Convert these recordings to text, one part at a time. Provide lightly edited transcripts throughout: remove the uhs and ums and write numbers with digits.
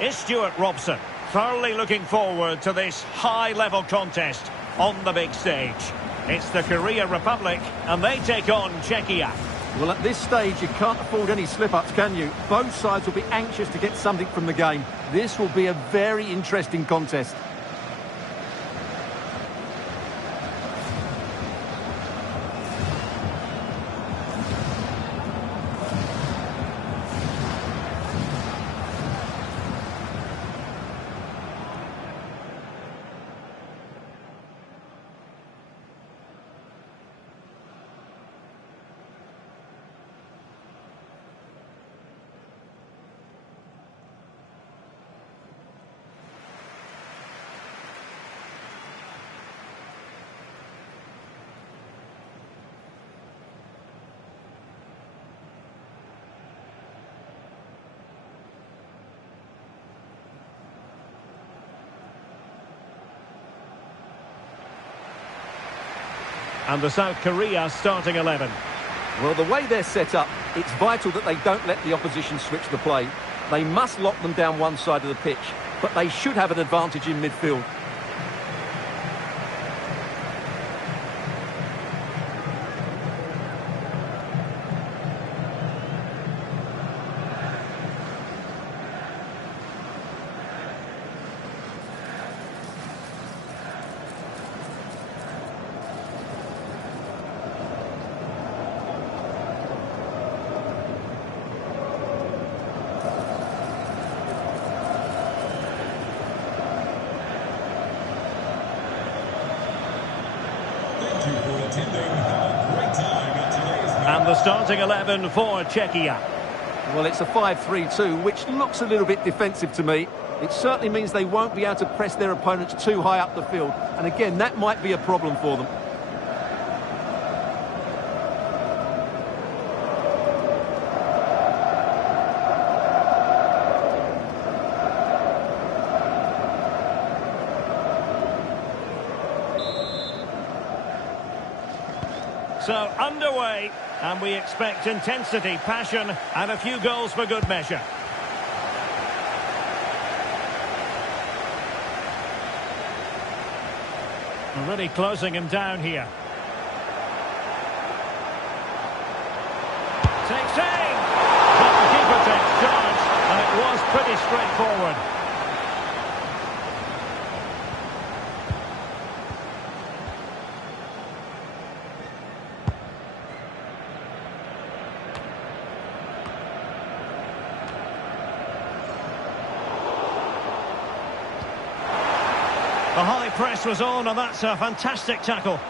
is Stuart Robson. Thoroughly looking forward to this high-level contest on the big stage. It's the Korea Republic, and they take on Czechia. Well, at this stage, you can't afford any slip-ups, can you? Both sides will be anxious to get something from the game. This will be a very interesting contest. And the South Korea starting 11. Well, the way they're set up, it's vital that they don't let the opposition switch the play. They must lock them down one side of the pitch, but they should have an advantage in midfield. And the starting 11 for Czechia. Well, it's a 5-3-2, which looks a little bit defensive to me. It certainly means they won't be able to press their opponents too high up the field. And again, that might be a problem for them. So, underway, and we expect intensity, passion, and a few goals for good measure. Really closing him down here. Takes aim! But the keeper takes charge, and it was pretty straightforward. The high press was on, and that's a fantastic tackle.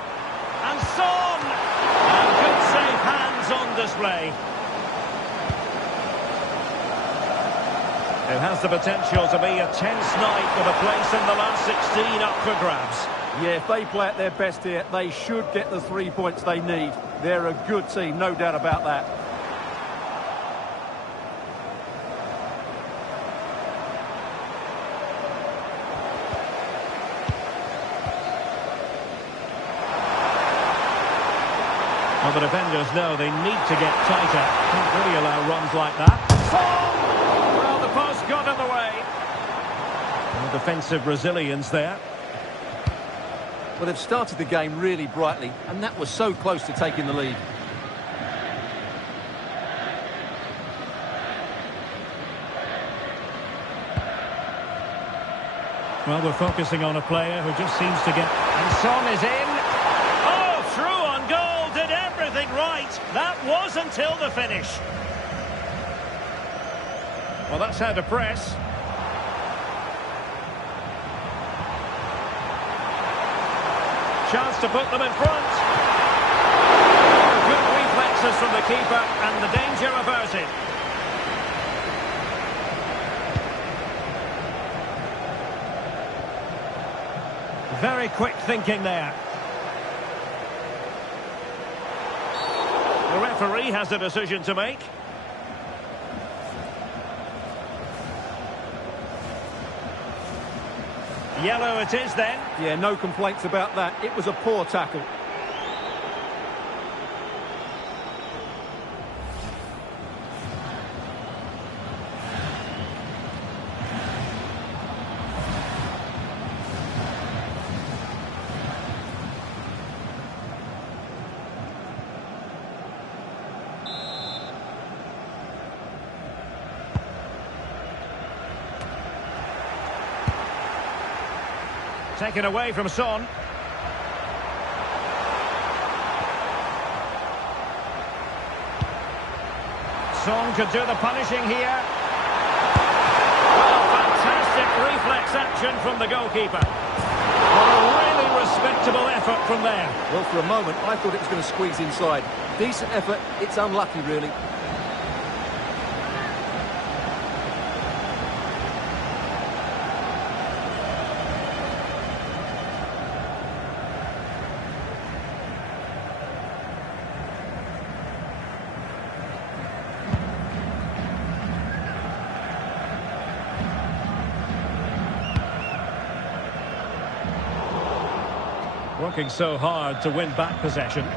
And Son! And good safe hands on display. It has the potential to be a tense night with a place in the last 16 up for grabs. Yeah, if they play at their best here, they should get the 3 points they need. They're a good team, no doubt about that. Well, the defenders know they need to get tighter. Can't really allow runs like that. Well, the post got in the way. Well, defensive resilience there. Well, they've started the game really brightly, and that was so close to taking the lead. Well, we're focusing on a player who just seems to get... And Son is in. Oh, through on goal, did everything right. That was until the finish. Well, that's how to press. Chance to put them in front. Good reflexes from the keeper, and the danger averted. Very quick thinking there. The referee has a decision to make. Yellow it is then. Yeah, no complaints about that. It was a poor tackle. Taken away from Son. Son could do the punishing here. Well, fantastic reflex action from the goalkeeper. Well, a really respectable effort from there. Well, for a moment, I thought it was going to squeeze inside. Decent effort, it's unlucky, really. Working so hard to win back possession. And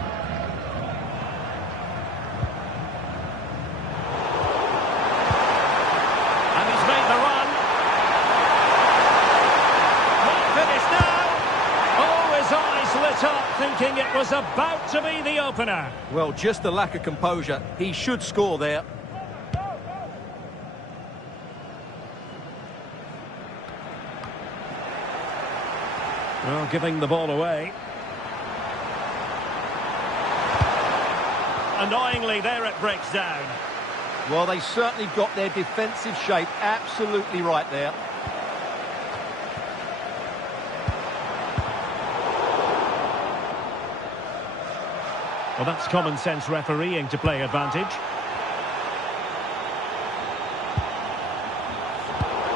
he's made the run. What finish now? Oh, his eyes lit up, thinking it was about to be the opener. Well, just a lack of composure. He should score there. Well, giving the ball away. Annoyingly, there it breaks down. Well, they certainly got their defensive shape absolutely right there. Well, that's common sense refereeing to play advantage.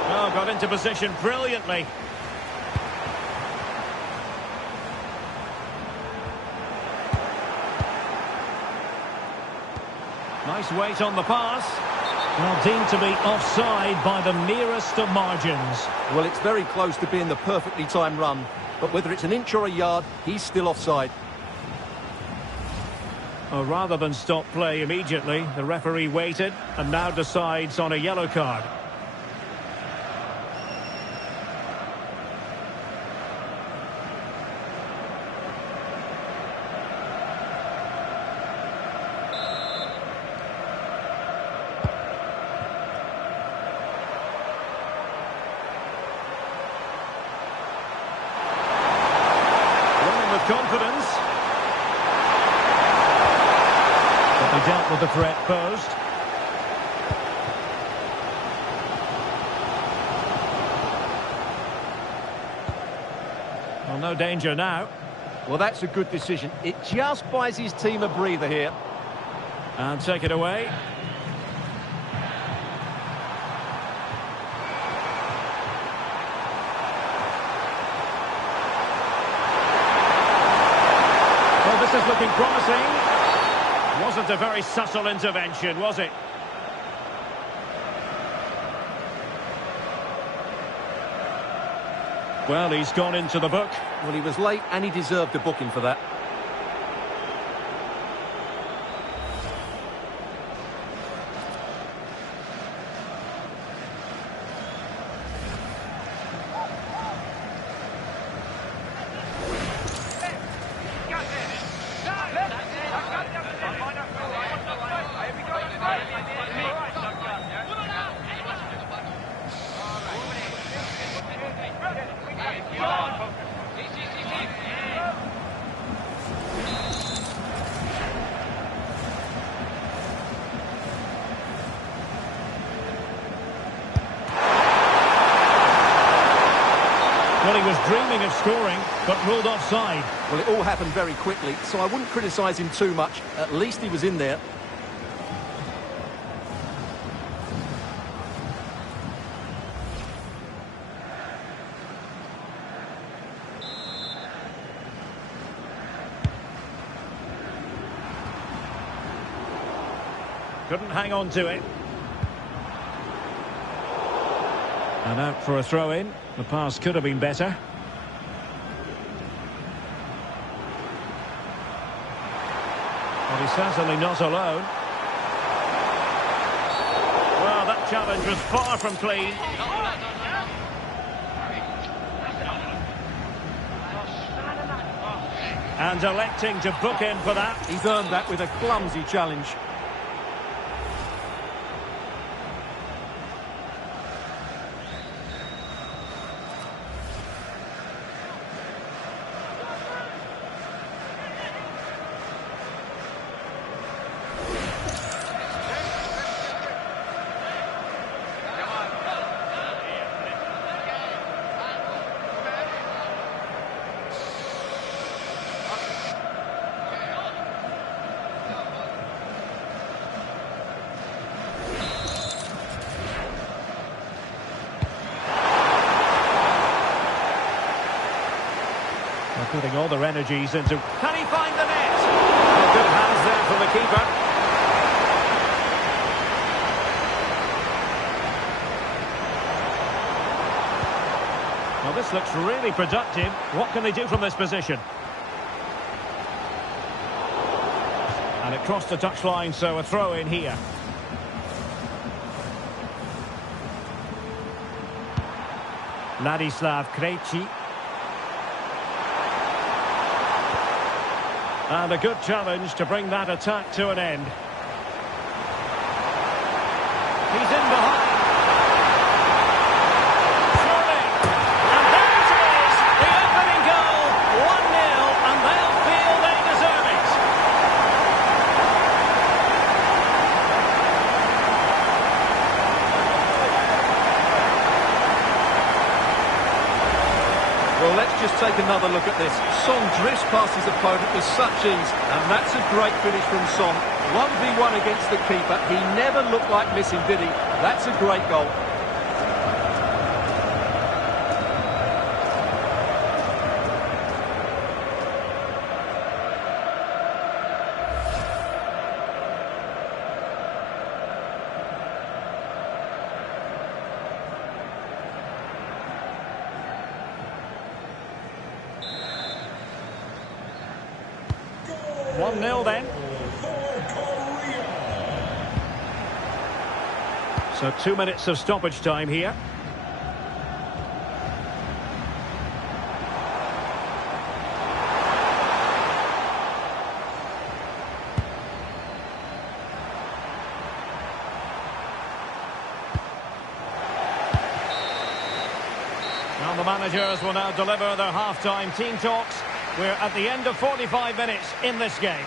Oh, got into position brilliantly. Nice weight on the pass. Well, deemed to be offside by the merest of margins. Well, it's very close to being the perfectly timed run. But whether it's an inch or a yard, he's still offside. Well, rather than stop play immediately, the referee waited and now decides on a yellow card. Confidence. But they dealt with the threat posed. Well, no danger now. Well, that's a good decision. It just buys his team a breather here. And take it away. This is looking promising. Wasn't a very subtle intervention, was it? Well, he's gone into the book. Well, he was late and he deserved a booking for that. Well, he was dreaming of scoring, but ruled offside. Well, it all happened very quickly, so I wouldn't criticise him too much. At least he was in there. Couldn't hang on to it. And out for a throw-in. The pass could have been better. But he's certainly not alone. Well, that challenge was far from clean. And electing to book in for that. He's earned that with a clumsy challenge. Putting all their energies into... Can he find the net? Well, good hands there from the keeper. Well, this looks really productive. What can they do from this position? And it crossed the touchline, so a throw in here. Ladislav Krejci. And a good challenge to bring that attack to an end. He's in behind. Surely. And there it is. The opening goal. 1-0. And they'll feel they deserve it. Well, let's just take another look at this. Son drifts past his opponent with such ease, and that's a great finish from Son. 1v1 against the keeper. He never looked like missing, did he? That's a great goal. One 1-0 then. So 2 minutes of stoppage time here. Well, the managers will now deliver their half-time team talks. We're at the end of 45 minutes in this game.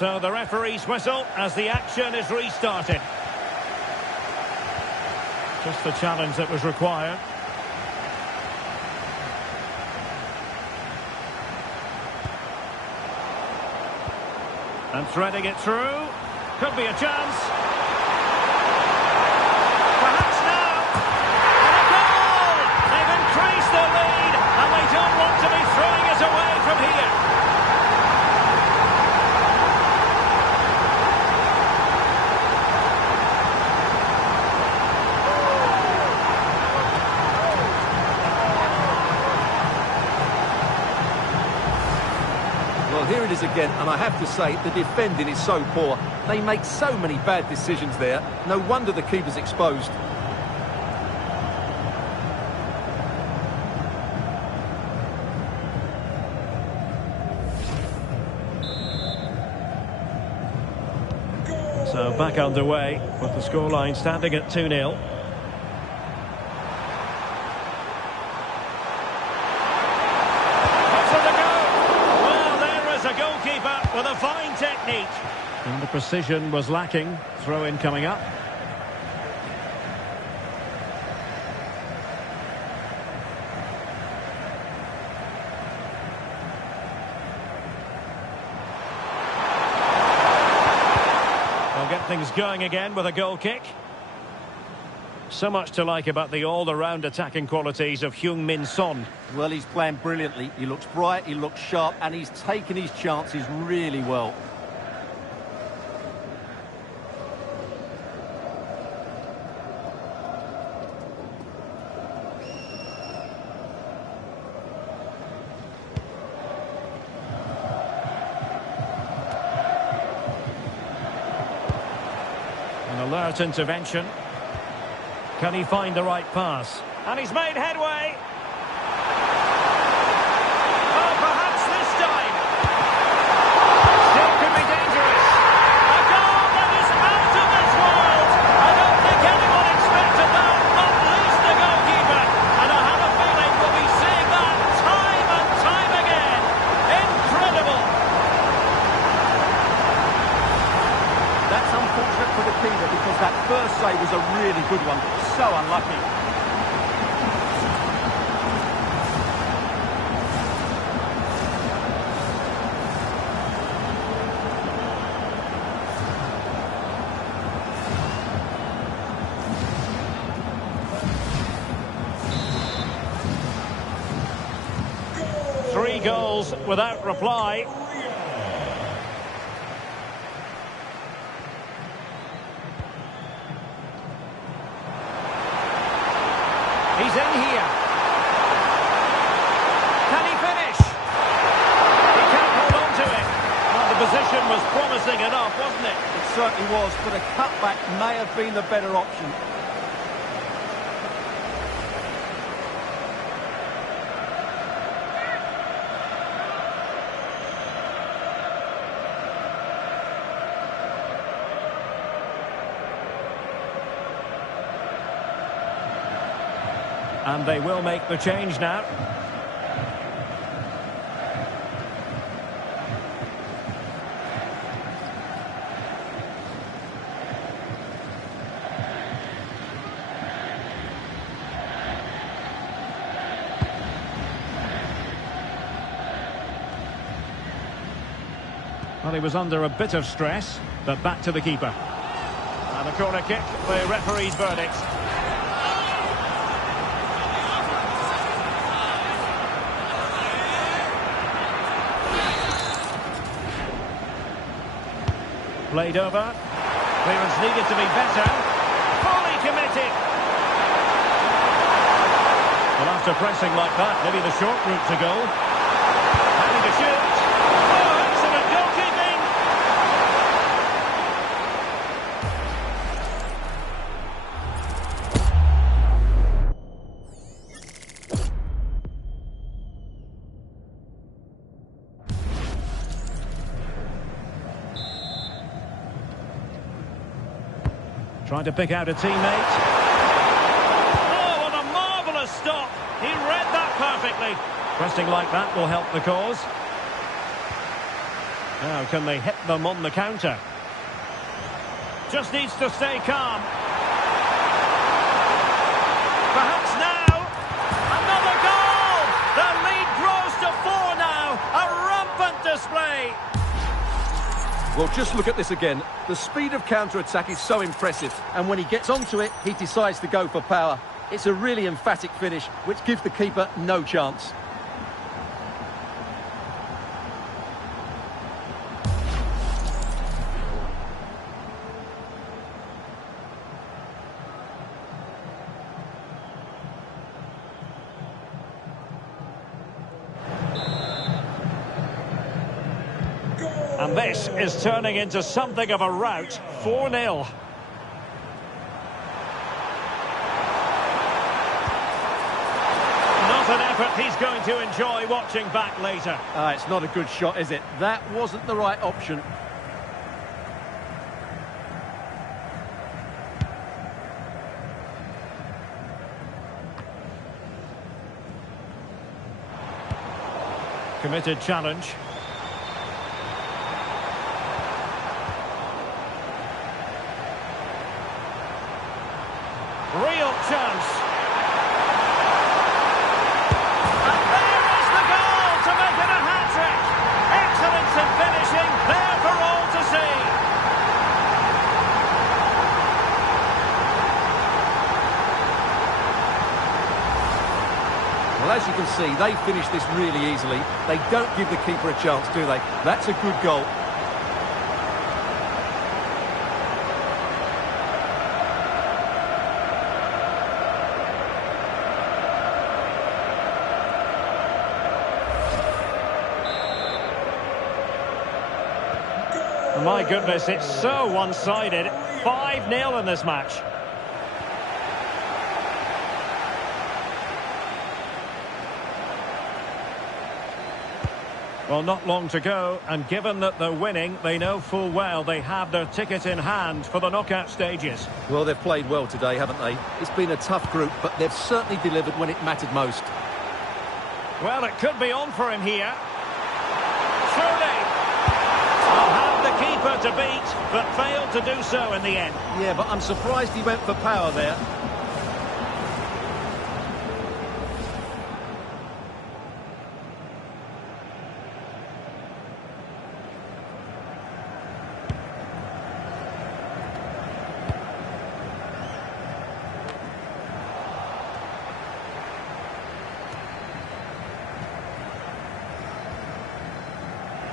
So the referee's whistle as the action is restarted. Just the challenge that was required. And threading it through. Could be a chance. Perhaps now. And a goal! They've increased their lead, and they don't want to be throwing it away from here. Well, here it is again, and I have to say, the defending is so poor. They make so many bad decisions there. No wonder the keeper's exposed. So back underway with the scoreline standing at 2-0. With a fine technique. And the precision was lacking. Throw-in coming up. They'll get things going again with a goal kick. So much to like about the all-around attacking qualities of Heung-min Son. Well, he's playing brilliantly. He looks bright, he looks sharp, and he's taken his chances really well. An alert intervention. Can he find the right pass? And he's made headway. Oh, perhaps this time. Still could be dangerous. A goal that is out of this world. I don't think anyone expected that, not least the goalkeeper. And I have a feeling we'll be seeing that time and time again. Incredible. That's unfortunate for the keeper because that first save was a really good one. So unlucky. Three goals without reply. He's in here. Can he finish? He can't hold on to it. Well, the position was promising enough, wasn't it? It certainly was, but a cutback may have been the better option. And they will make the change now. Well, he was under a bit of stress, but back to the keeper. And a corner kick, the referee's verdict. Played over. Clearance needed to be better. Fully committed. Well, after pressing like that, maybe the short route to goal. Having to shoot. Oh, excellent goalkeeping. Trying to pick out a teammate. Oh, what a marvellous stop. He read that perfectly. Pressing like that will help the cause. Now, can they hit them on the counter? Just needs to stay calm. Perhaps now. Another goal! The lead grows to 4 now. A rampant display. Well, just look at this again. The speed of counter-attack is so impressive. And when he gets onto it, he decides to go for power. It's a really emphatic finish, which gives the keeper no chance. And this is turning into something of a rout. 4-0. Not an effort he's going to enjoy watching back later. It's not a good shot, is it? That wasn't the right option. Committed challenge. Real chance. And there is the goal to make it a hat-trick. Excellence in finishing, there for all to see. Well, as you can see, they finish this really easily. They don't give the keeper a chance, do they? That's a good goal. My goodness, it's so one-sided. 5-0 in this match. Well, not long to go, and given that they're winning, they know full well they have their ticket in hand for the knockout stages. Well, they've played well today, haven't they? It's been a tough group, but they've certainly delivered when it mattered most. Well, it could be on for him here. Surely. I'll have the keeper to beat, but failed to do so in the end. Yeah, but I'm surprised he went for power there.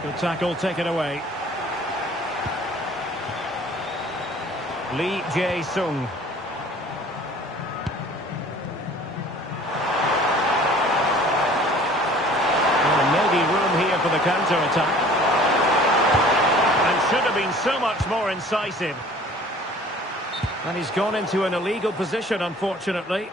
Good tackle taken away. Lee Jae-sung. Well, maybe room here for the counter-attack. And should have been so much more incisive. And he's gone into an illegal position, unfortunately.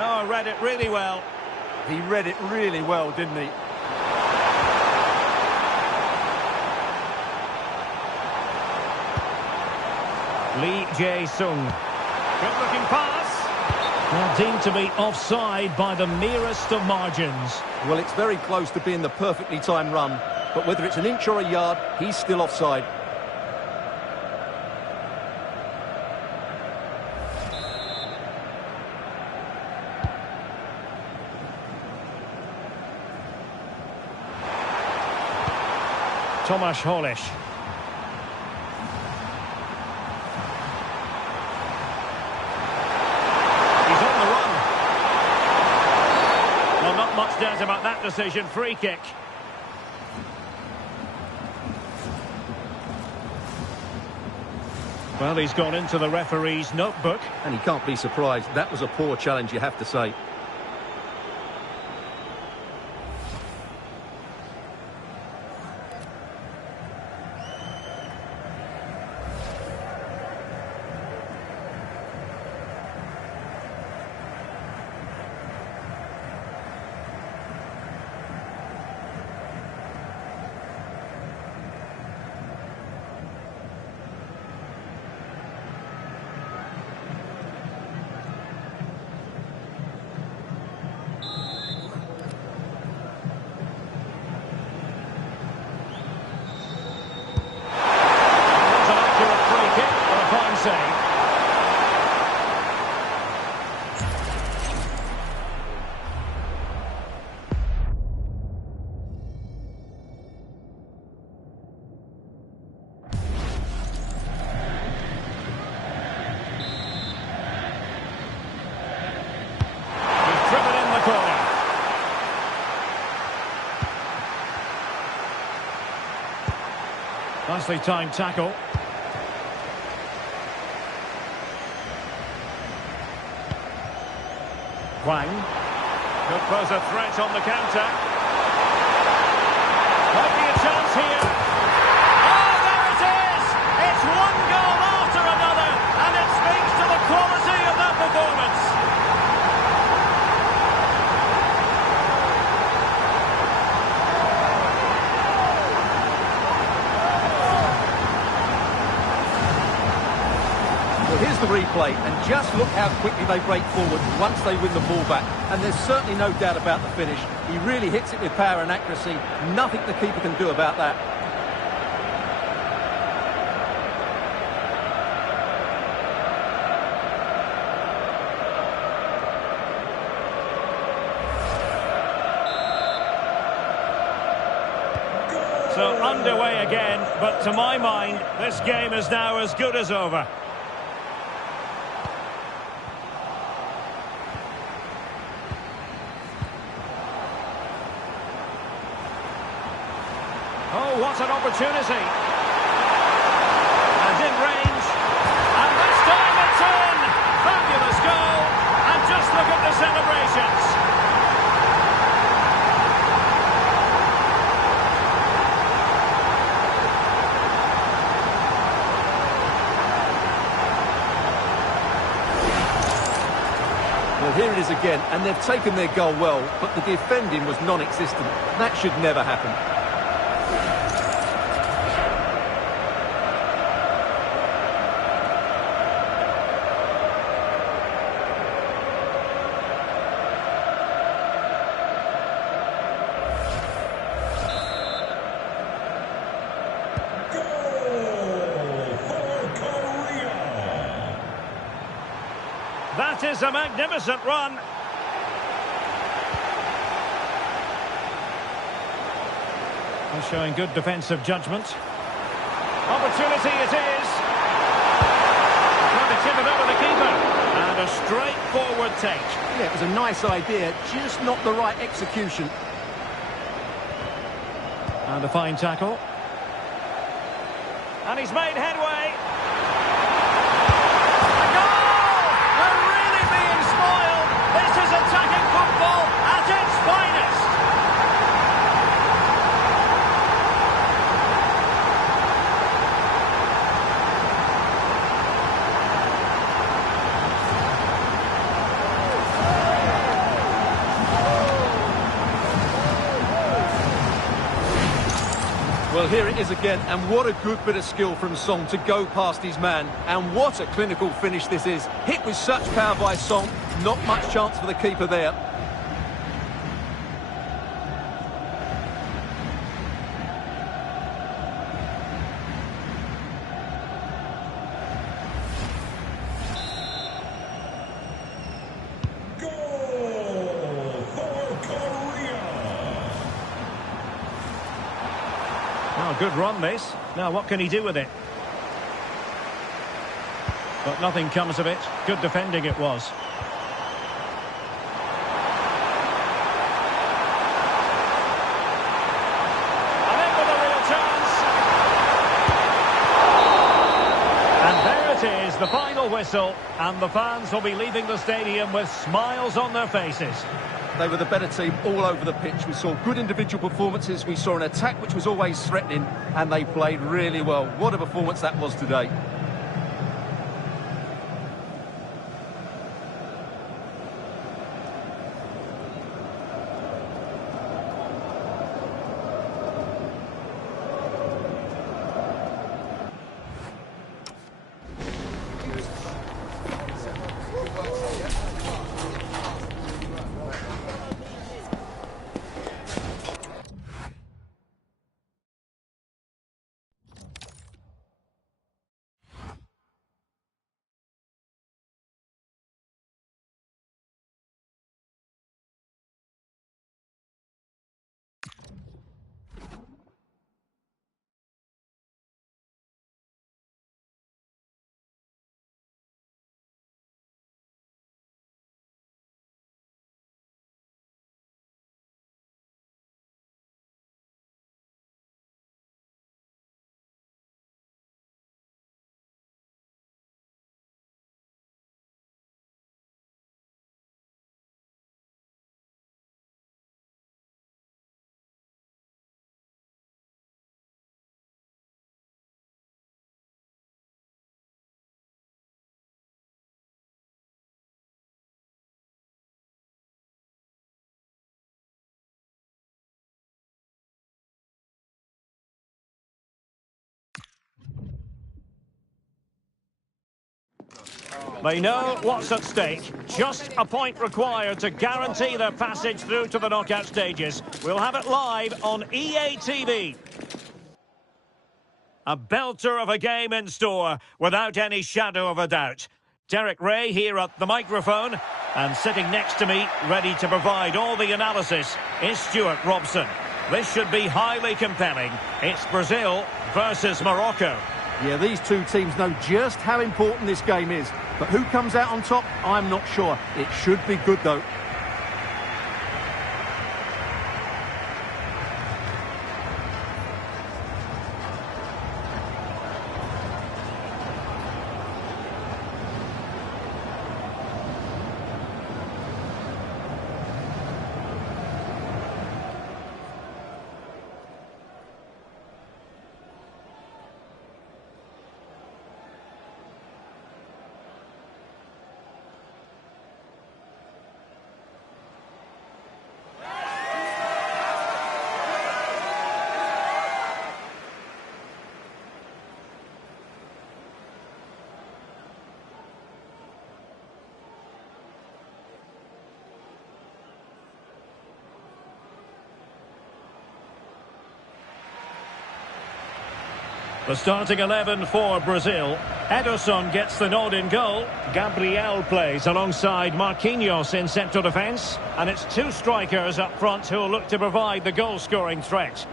Oh, read it really well. He read it really well, didn't he? Lee Jae-sung. Good-looking pass. Well, deemed to be offside by the merest of margins. Well, it's very close to being the perfectly timed run. But whether it's an inch or a yard, he's still offside. Tomasz Holisz. He's on the run. Well, not much doubt about that decision. Free kick. Well, he's gone into the referee's notebook. And he can't be surprised. That was a poor challenge, you have to say. Nicely timed tackle. Wang. Could pose a threat on the counter. Might be a chance here. Oh, there it is! It's one goal after another, and it speaks to the quality of that performance. Well, here's the replay, and just look how quickly they break forward once they win the ball back. And there's certainly no doubt about the finish. He really hits it with power and accuracy. Nothing the keeper can do about that. So underway again, but to my mind, this game is now as good as over. Oh, what an opportunity. And in range. And this time it's in. Fabulous goal. And just look at the celebrations. Well, here it is again, and they've taken their goal well, but the defending was non-existent. That should never happen. That is a magnificent run. And showing good defensive judgment. Opportunity it is. Trying to chip it over the keeper. And a straightforward take. Yeah, it was a nice idea, just not the right execution. And a fine tackle. And he's made headway. Attacking football at its finest. Well, here it is again, and what a good bit of skill from Song to go past his man. And what a clinical finish this is. Hit with such power by Song. Not much chance for the keeper there. Goal for Korea. Oh, good run this. Now what can he do with it? But nothing comes of it. Good defending it was. The final whistle, and the fans will be leaving the stadium with smiles on their faces. They were the better team all over the pitch. We saw good individual performances, we saw an attack which was always threatening, and they played really well. What a performance that was today. They know what's at stake. Just a point required to guarantee their passage through to the knockout stages. We'll have it live on EA TV. A belter of a game in store, without any shadow of a doubt. Derek Ray here at the microphone, and sitting next to me, ready to provide all the analysis, is Stuart Robson. This should be highly compelling. It's Brazil versus Morocco. Yeah, these two teams know just how important this game is. But who comes out on top, I'm not sure. It should be good, though. The starting 11 for Brazil. Ederson gets the nod in goal. Gabriel plays alongside Marquinhos in central defence. And it's two strikers up front who will look to provide the goal-scoring threat.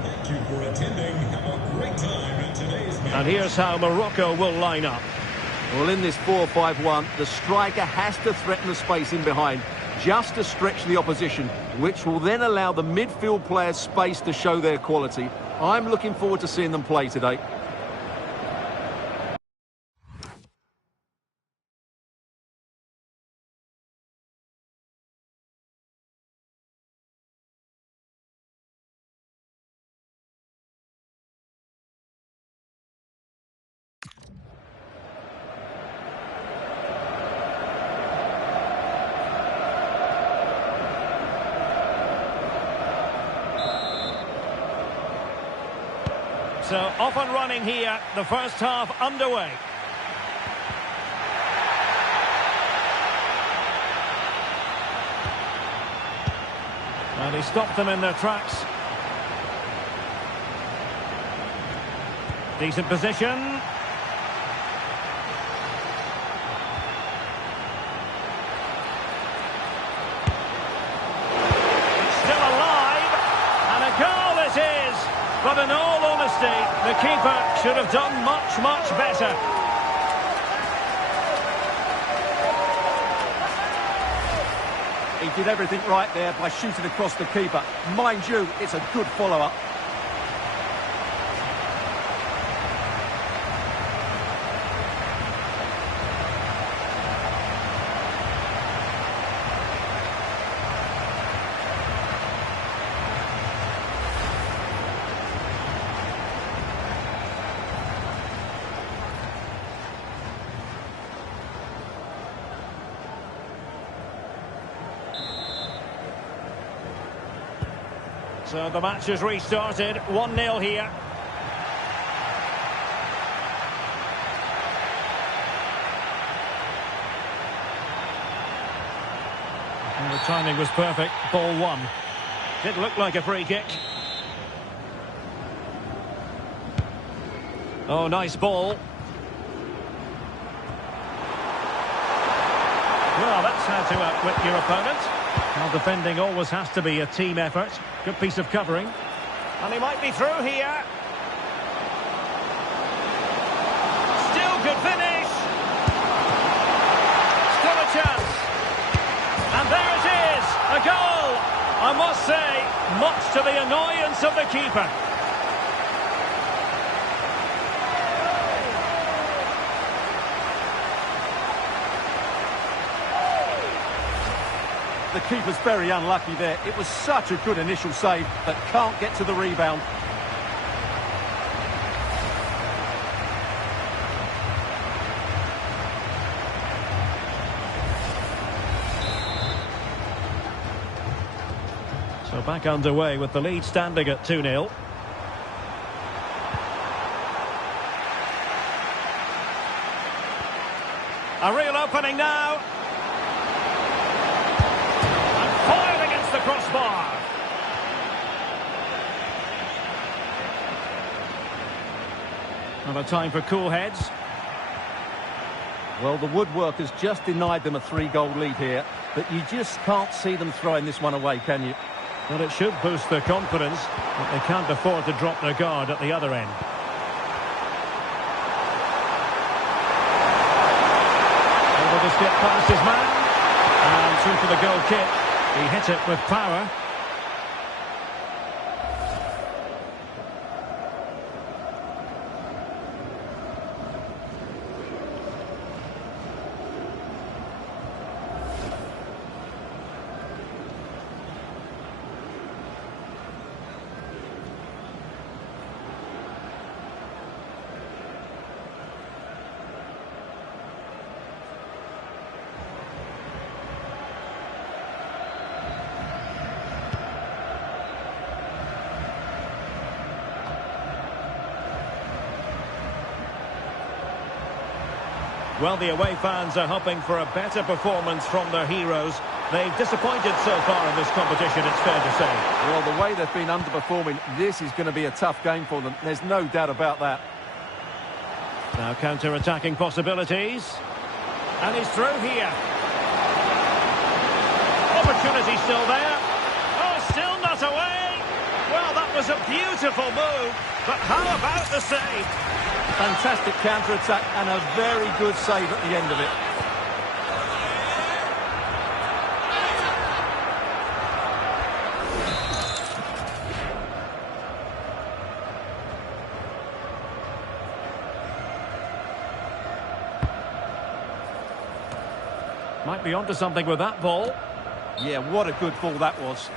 Thank you for attending. Have a great time at today's match. And here's how Morocco will line up. Well, in this 4-5-1, the striker has to threaten the space in behind, just to stretch the opposition, which will then allow the midfield players space to show their quality. I'm looking forward to seeing them play today. So off and running here, the first half underway. And he stopped them in their tracks. Decent position. Still alive, and a goal it is. But in all honesty, the keeper should have done much, much better. He did everything right there by shooting across the keeper. Mind you, it's a good follow-up. So the match has restarted, 1-0 here. And the timing was perfect, ball one. Did look like a free kick. Oh, nice ball. Well, that's how to outwit your opponent. Well, defending always has to be a team effort. Good piece of covering. And he might be through here. Still good finish. Still a chance. And there it is, a goal. I must say, much to the annoyance of the keeper. The keeper's very unlucky there. It was such a good initial save, but can't get to the rebound. So back underway with the lead standing at 2-0. A real opening now. And foiled against the crossbar. And a time for cool heads. Well, the woodwork has just denied them a 3-goal lead here, but you just can't see them throwing this one away, can you? Well, it should boost their confidence, but they can't afford to drop their guard at the other end. Able to skip past his man. And through for the goal kick. He hit it with power. Well, the away fans are hoping for a better performance from their heroes. They've disappointed so far in this competition, it's fair to say. Well, the way they've been underperforming, this is going to be a tough game for them. There's no doubt about that. Now counter-attacking possibilities. And he's through here. Opportunity still there. Oh, still not away. Well, that was a beautiful move. But how about the save? Fantastic counter-attack and a very good save at the end of it. Might be onto something with that ball. Yeah, what a good ball that was.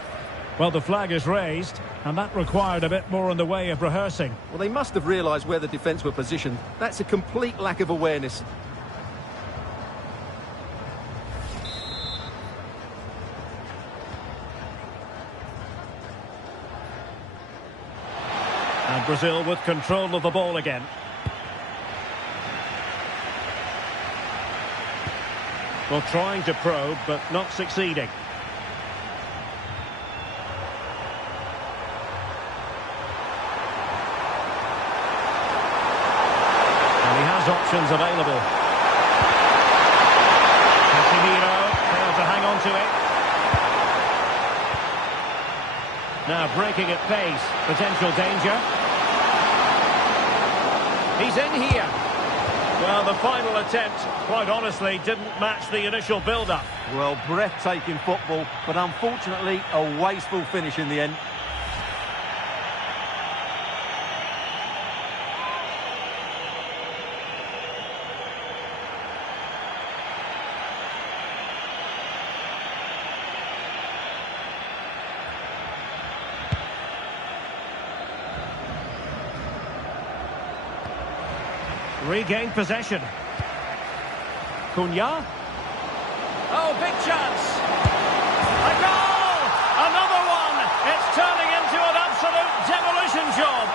Well, the flag is raised, and that required a bit more in the way of rehearsing. Well, they must have realised where the defence were positioned. That's a complete lack of awareness. And Brazil with control of the ball again. Well, trying to probe, but not succeeding. Options available. Casemiro failed to hang on to it. Now breaking at pace, potential danger. He's in here. Well, the final attempt, quite honestly, didn't match the initial build-up. Well, breathtaking football, but unfortunately a wasteful finish in the end. Regained possession. Cunha. Oh, big chance. A goal! Another one! It's turning into an absolute demolition job.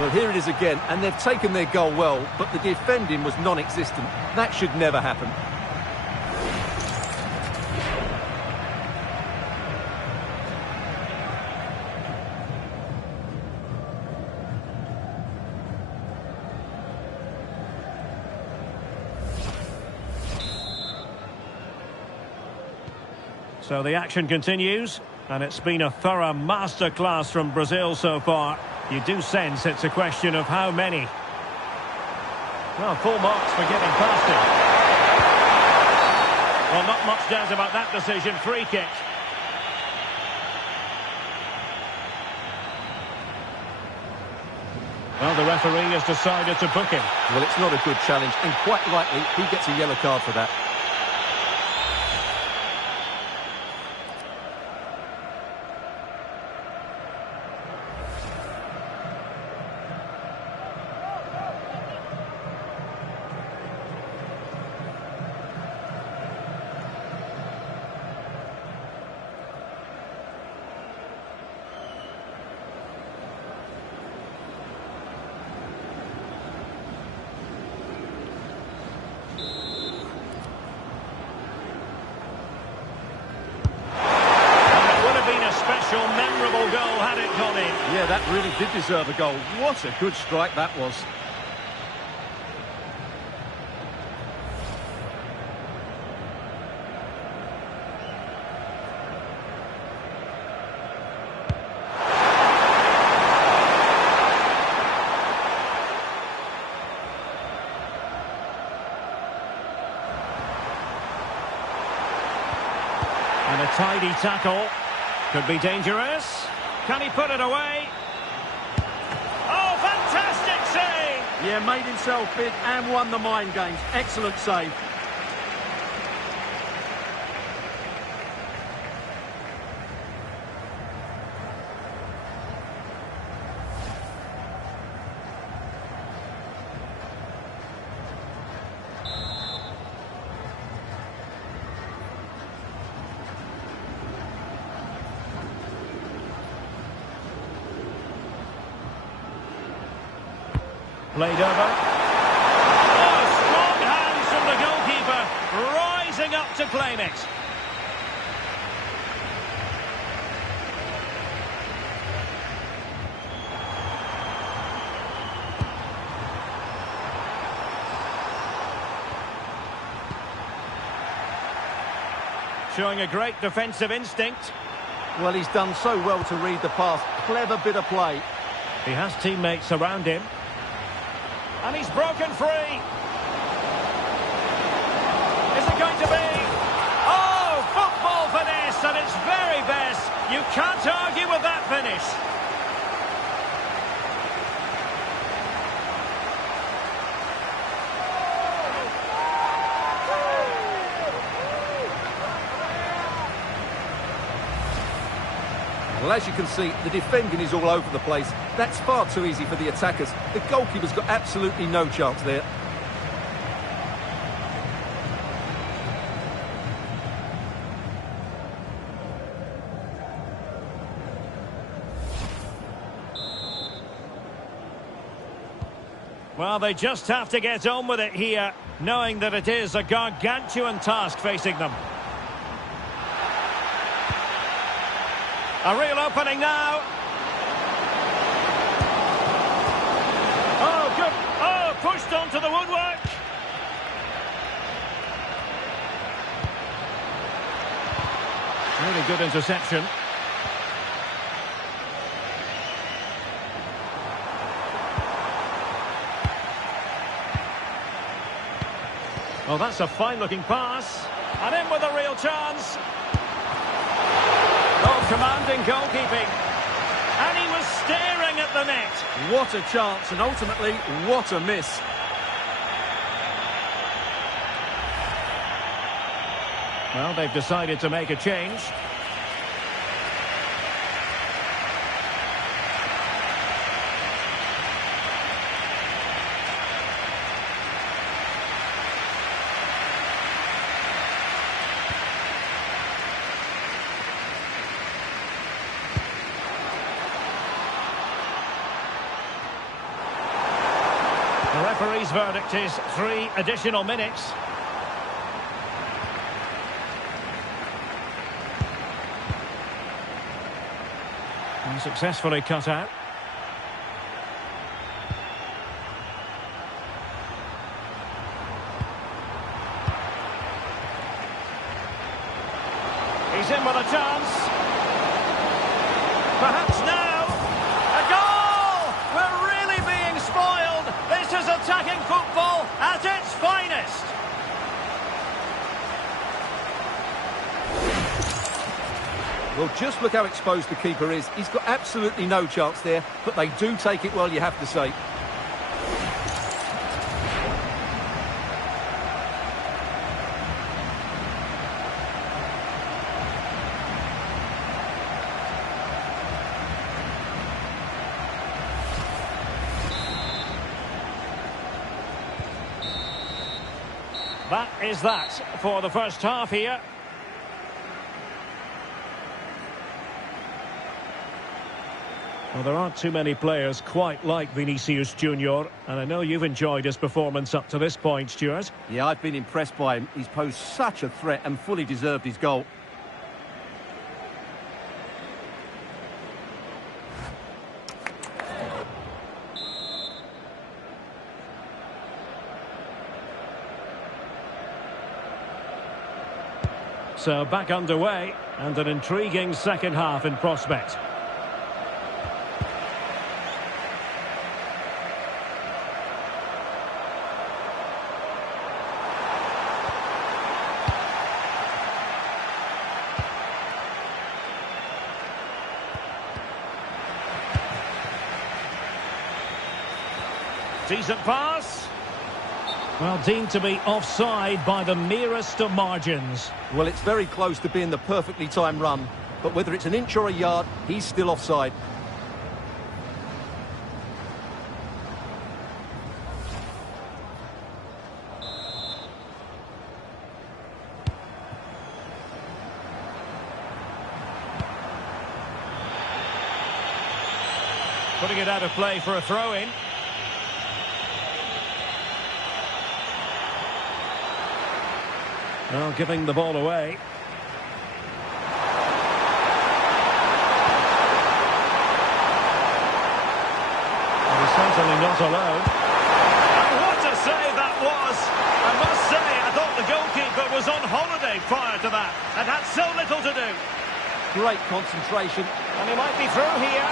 Well, here it is again, and they've taken their goal well, but the defending was non-existent. That should never happen. So the action continues, and it's been a thorough masterclass from Brazil so far. You do sense it's a question of how many. Well, full marks for getting past him. Well, not much doubt about that decision. Free kick. Well, the referee has decided to book him. Well, it's not a good challenge, and quite likely he gets a yellow card for that. Memorable goal had it gone in. Yeah, that really did deserve a goal. What a good strike that was. And a tidy tackle. Could be dangerous. Can he put it away? Oh, fantastic save! Yeah, made himself big and won the mind games. Excellent save. Played over. Oh, strong hands from the goalkeeper, rising up to claim it. Showing a great defensive instinct. Well, he's done so well to read the pass. Clever bit of play. He has teammates around him. And he's broken free. Is it going to be? Oh, football finesse at its very best. You can't argue with that finish. Well, as you can see, the defending is all over the place. That's far too easy for the attackers. The goalkeeper's got absolutely no chance there. Well, they just have to get on with it here, knowing that it is a gargantuan task facing them. A real opening now. Oh, good. Oh, pushed onto the woodwork. Really good interception. Oh, that's a fine-looking pass. And in with a real chance. Oh, commanding goalkeeping. And he was staring at the net. What a chance, and ultimately, what a miss. Well, they've decided to make a change. The referee's verdict is 3 additional minutes. And successfully cut out. He's in with a chance. Perhaps now. A goal! We're really being spoiled. This is attacking football at its finest. Well, just look how exposed the keeper is. He's got absolutely no chance there, but they do take it well, you have to say. That is that for the first half here. Well, there aren't too many players quite like Vinicius Junior, and I know you've enjoyed his performance up to this point, Stuart. Yeah, I've been impressed by him. He's posed such a threat and fully deserved his goal. So back underway, and an intriguing second half in prospect. Decent pass. Well, deemed to be offside by the merest of margins. Well, it's very close to being the perfectly timed run, but whether it's an inch or a yard, he's still offside. Putting it out of play for a throw-in. Well, giving the ball away. Well, he's certainly not alone. And what a save that was! I must say, I thought the goalkeeper was on holiday prior to that and had so little to do. Great concentration. And he might be through here.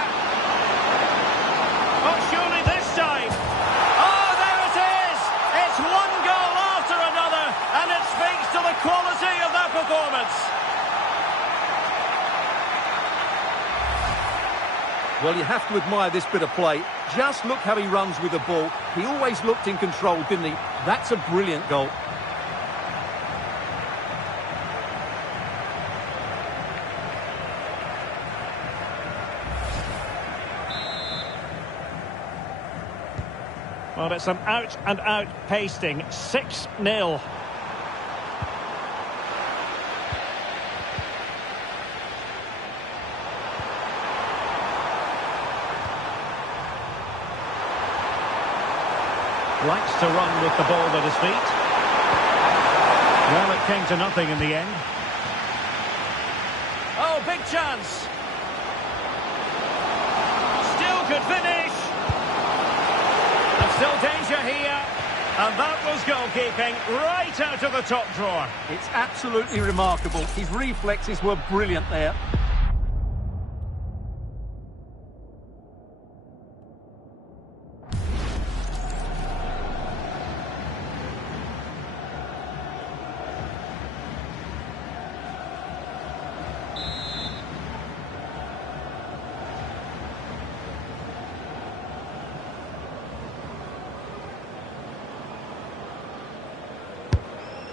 Oh, surely this time. Oh, there it is! It's one goal after another, and it speaks to the quality of that performance. Well, you have to admire this bit of play. Just look how he runs with the ball. He always looked in control, didn't he? That's a brilliant goal. Well, it's an out-and-out pasting. 6-0. Likes to run with the ball at his feet. Well, it came to nothing in the end. Oh, big chance. Still could finish. And still danger here. And that was goalkeeping right out of the top drawer. It's absolutely remarkable. His reflexes were brilliant there.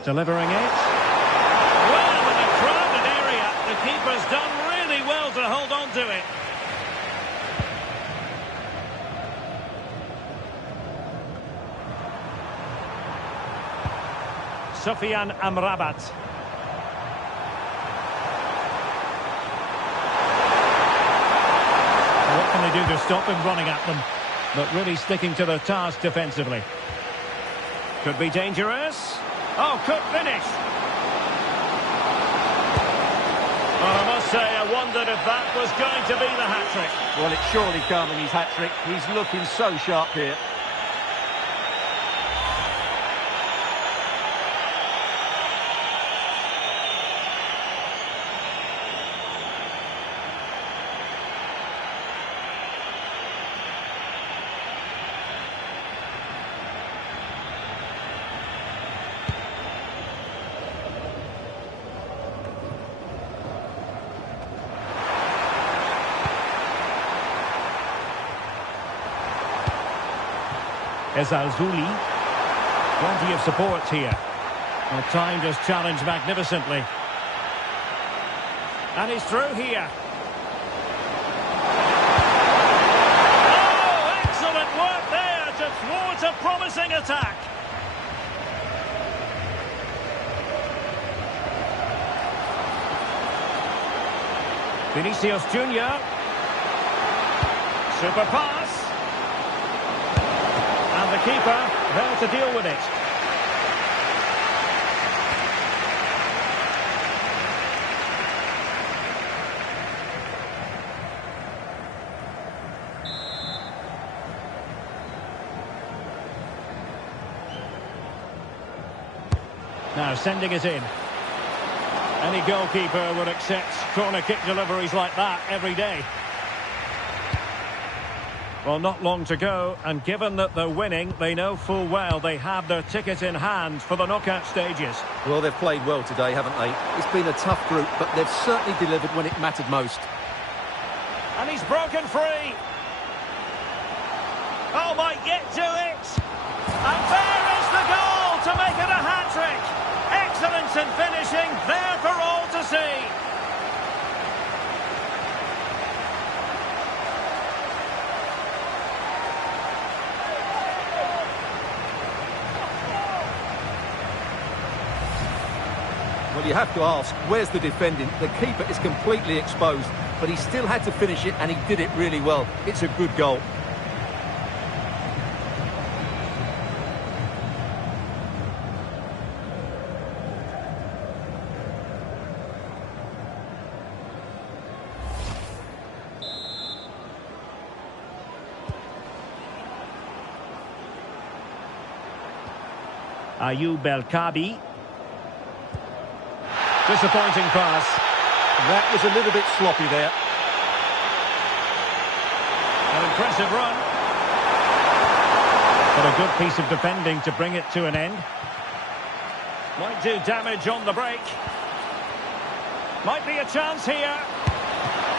Delivering it. Well, in a crowded area, the keeper's done really well to hold on to it. Sufyan Amrabat. What can they do to stop him running at them? But really sticking to their task defensively. Could be dangerous. Oh, could finish. Well, I must say, I wondered if that was going to be the hat-trick. Well, it surely can't be his hat-trick. He's looking so sharp here. Ezalzouli. Plenty of support here. Well, timed his challenge magnificently. And he's through here. Oh, excellent work there to thwart a promising attack. Vinicius Junior. Super pass. And the keeper there to deal with it. Now sending it in. Any goalkeeper would accept corner kick deliveries like that every day. Well, not long to go, and given that they're winning, they know full well they have their ticket in hand for the knockout stages. Well, they've played well today, haven't they? It's been a tough group, but they've certainly delivered when it mattered most. And he's broken free. Oh, might yet do it. And there is the goal to make it a hat-trick. Excellence in finishing, there for all to see. Well, you have to ask, where's the defending? The keeper is completely exposed, but he still had to finish it, and he did it really well. It's a good goal. Ayoub El Kabi. Disappointing pass. That was a little bit sloppy there. An impressive run. But a good piece of defending to bring it to an end. Might do damage on the break. Might be a chance here.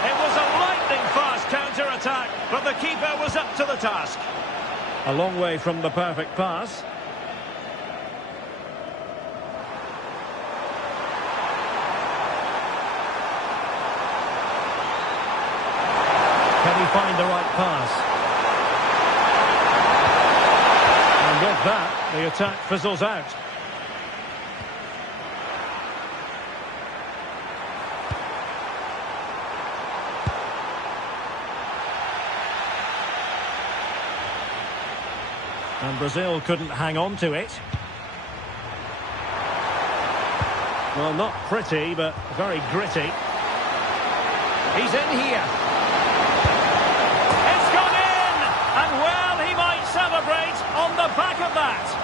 It was a lightning-fast counter-attack, but the keeper was up to the task. A long way from the perfect pass. Can he find the right pass? And with that, the attack fizzles out. And Brazil couldn't hang on to it. Well, not pretty, but very gritty. He's in here. It's gone in! And well, he might celebrate on the back of that.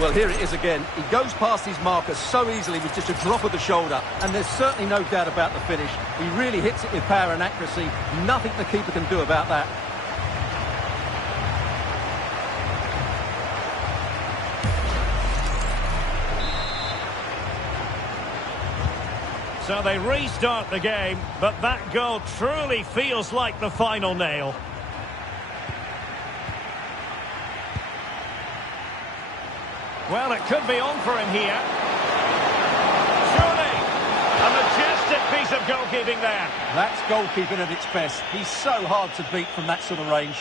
Well, here it is again. He goes past his marker so easily with just a drop of the shoulder, and there's certainly no doubt about the finish. He really hits it with power and accuracy. Nothing the keeper can do about that. So they restart the game, but that goal truly feels like the final nail. Well, it could be on for him here. Surely, a majestic piece of goalkeeping there. That's goalkeeping at its best. He's so hard to beat from that sort of range.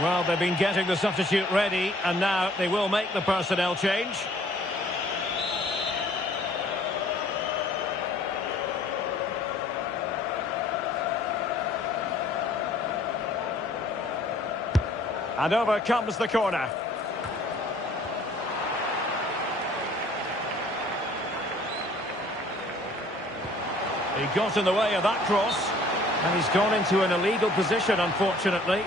Well, they've been getting the substitute ready, and now they will make the personnel change. And over comes the corner. He got in the way of that cross. And he's gone into an illegal position, unfortunately.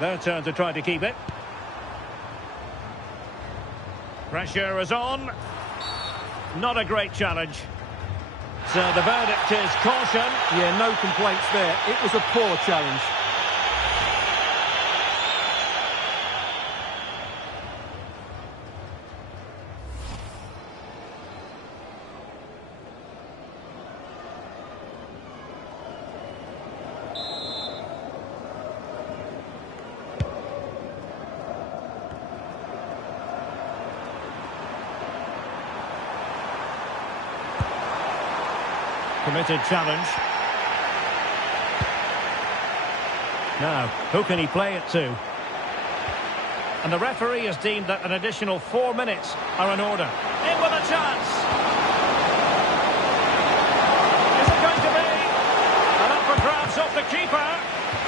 Their turn to try to keep it. Pressure is on. Not a great challenge. So the verdict is caution. Yeah, no complaints there. It was a poor challenge. Committed challenge. Now, who can he play it to? And the referee has deemed that an additional 4 minutes are in order. In with a chance! Is it going to be? And up for grabs off the keeper.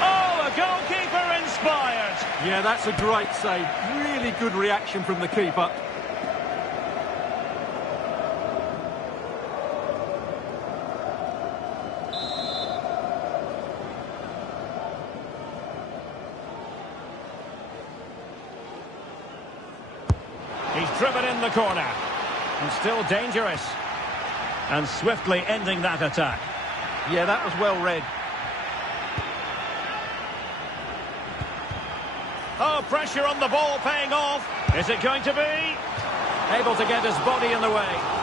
Oh, a goalkeeper inspired! Yeah, that's a great save. Really good reaction from the keeper. He's driven in the corner. And still dangerous. And swiftly ending that attack. Yeah, that was well read. Oh, pressure on the ball paying off. Is it going to be? Able to get his body in the way.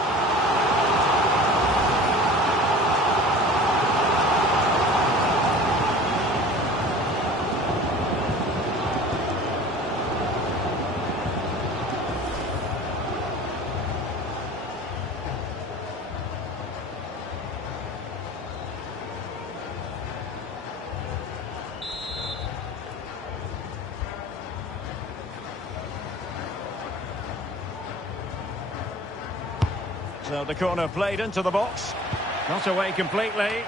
So the corner played into the box. Not away completely.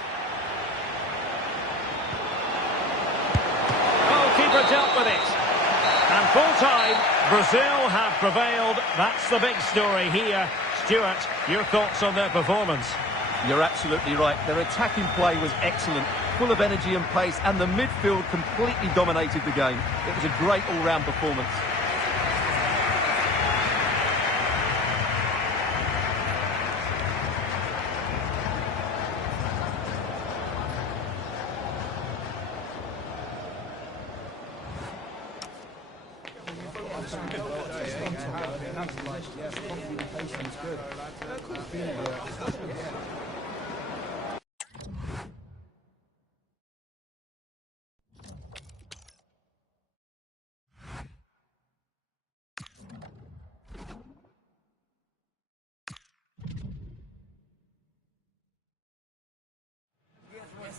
Oh, keeper dealt with it. And full time, Brazil have prevailed. That's the big story here. Stuart, your thoughts on their performance? You're absolutely right. Their attacking play was excellent, full of energy and pace, and the midfield completely dominated the game. It was a great all-round performance.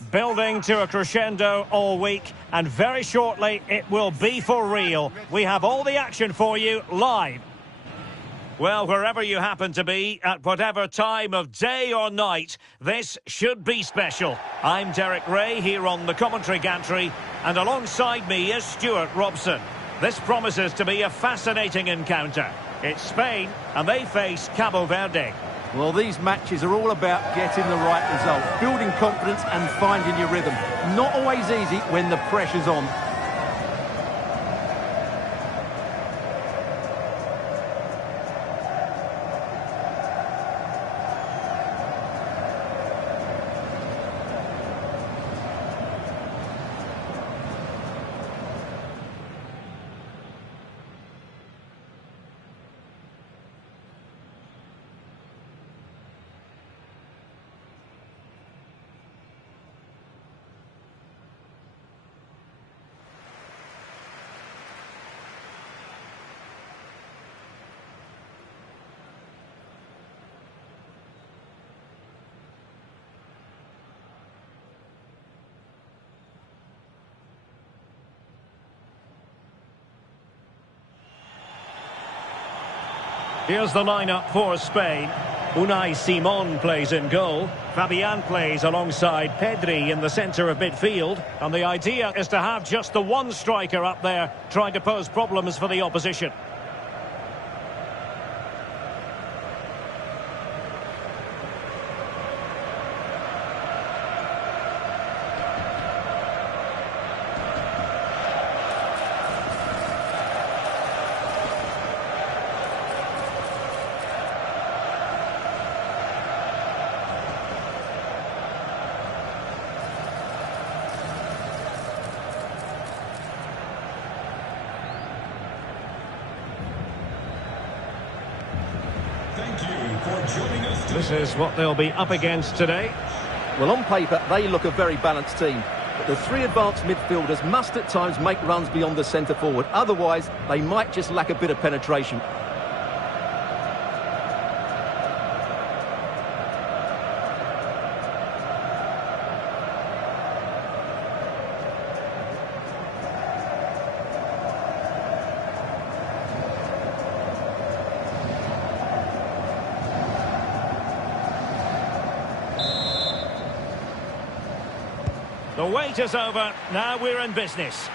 Building to a crescendo all week, and very shortly it will be for real. We have all the action for you live. Well, wherever you happen to be, at whatever time of day or night, this should be special. I'm Derek Ray here on the commentary gantry, and alongside me is Stuart Robson. This promises to be a fascinating encounter. It's Spain, and they face Cabo Verde. Well, these matches are all about getting the right result, building confidence and finding your rhythm. Not always easy when the pressure's on. Here's the lineup for Spain. Unai Simon plays in goal. Fabian plays alongside Pedri in the centre of midfield. And the idea is to have just the one striker up there trying to pose problems for the opposition. Thank you for joining us today. This is what they'll be up against today. Well, on paper, they look a very balanced team. But the three advanced midfielders must at times make runs beyond the centre forward. Otherwise, they might just lack a bit of penetration. The wait is over. Now we're in business.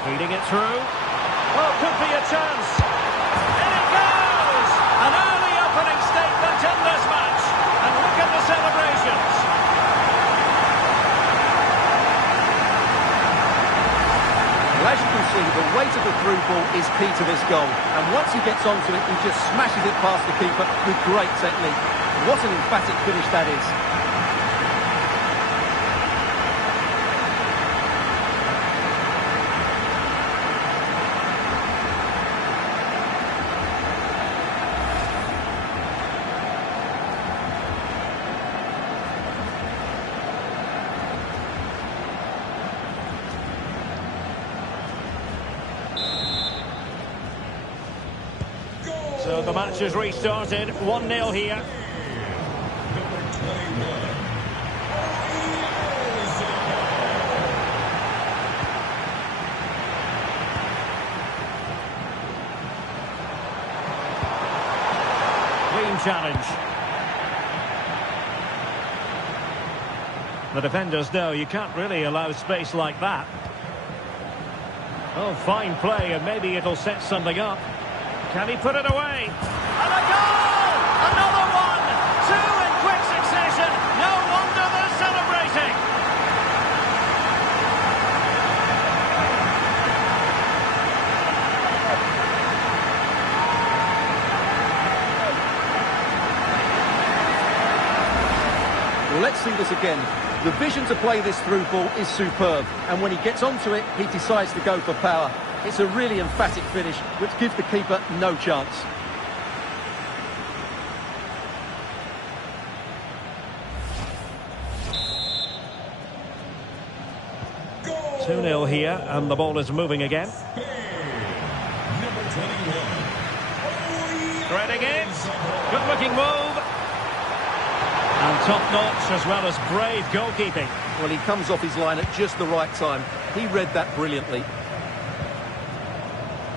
Feeding it through. Oh, could be a chance. In it goes! An early opening statement in this match. And look at the celebrations. Well, as you can see, the weight of the through ball is key to this goal. And once he gets onto it, he just smashes it past the keeper with great technique. What an emphatic finish that is. So the match has restarted. 1-0 here. Number 21. Clean challenge. The defenders know you can't really allow space like that. Oh, fine play, and maybe it'll set something up. Can he put it away? And a goal! Another one! Two in quick succession. No wonder they're celebrating. Well, let's see this again. The vision to play this through ball is superb. And when he gets onto it, he decides to go for power. It's a really emphatic finish, which gives the keeper no chance. Goal! 2-0 here, and the ball is moving again. Number 21. Threading it. Good-looking move. And top-notch as well as brave goalkeeping. Well, he comes off his line at just the right time. He read that brilliantly.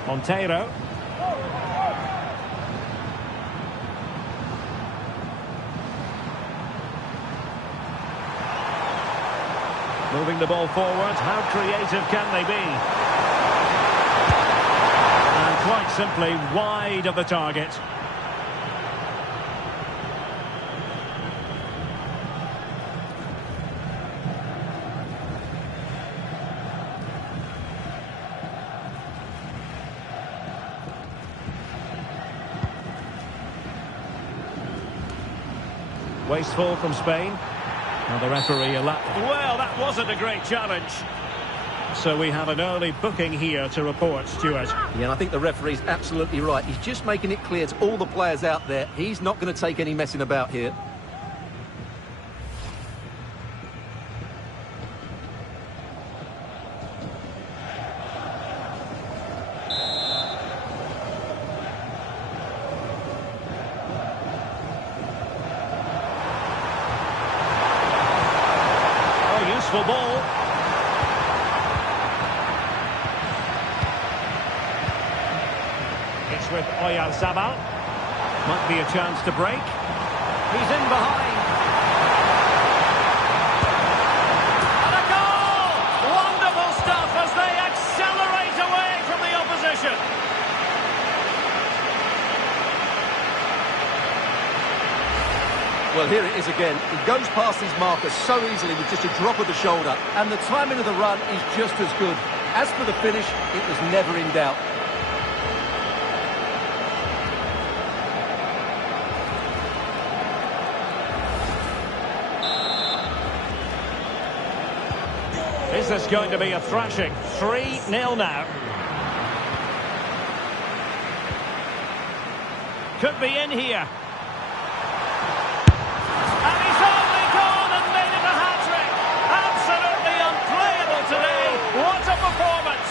Monteiro. Moving the ball forward. How creative can they be? And quite simply wide of the target. Wasteful from Spain. Now the referee well, that wasn't a great challenge. So we have an early booking here to report, Stuart. Yeah, and I think the referee's absolutely right. He's just making it clear to all the players out there, he's not going to take any messing about here. Useful ball. It's with Oyarzabal. Might be a chance to break. He's in behind. And a goal! Wonderful stuff as they accelerate away from the opposition. Well, here it is again. He goes past his marker so easily with just a drop of the shoulder. And the timing of the run is just as good. As for the finish, it was never in doubt. Is this going to be a thrashing? 3-0 now. Could be in here. And he's only gone and made it a hat-trick. Absolutely unplayable today. What a performance.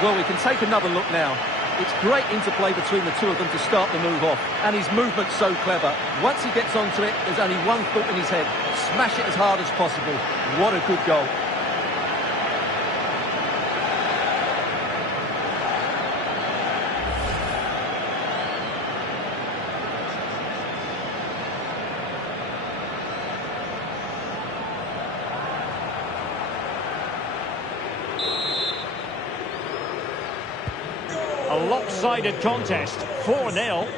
Well, we can take another look now. It's great interplay between the two of them to start the move off. And his movement's so clever. Once he gets onto it, there's only one thought in his head. Smash it as hard as possible. What a good goal. A lopsided contest, 4-0.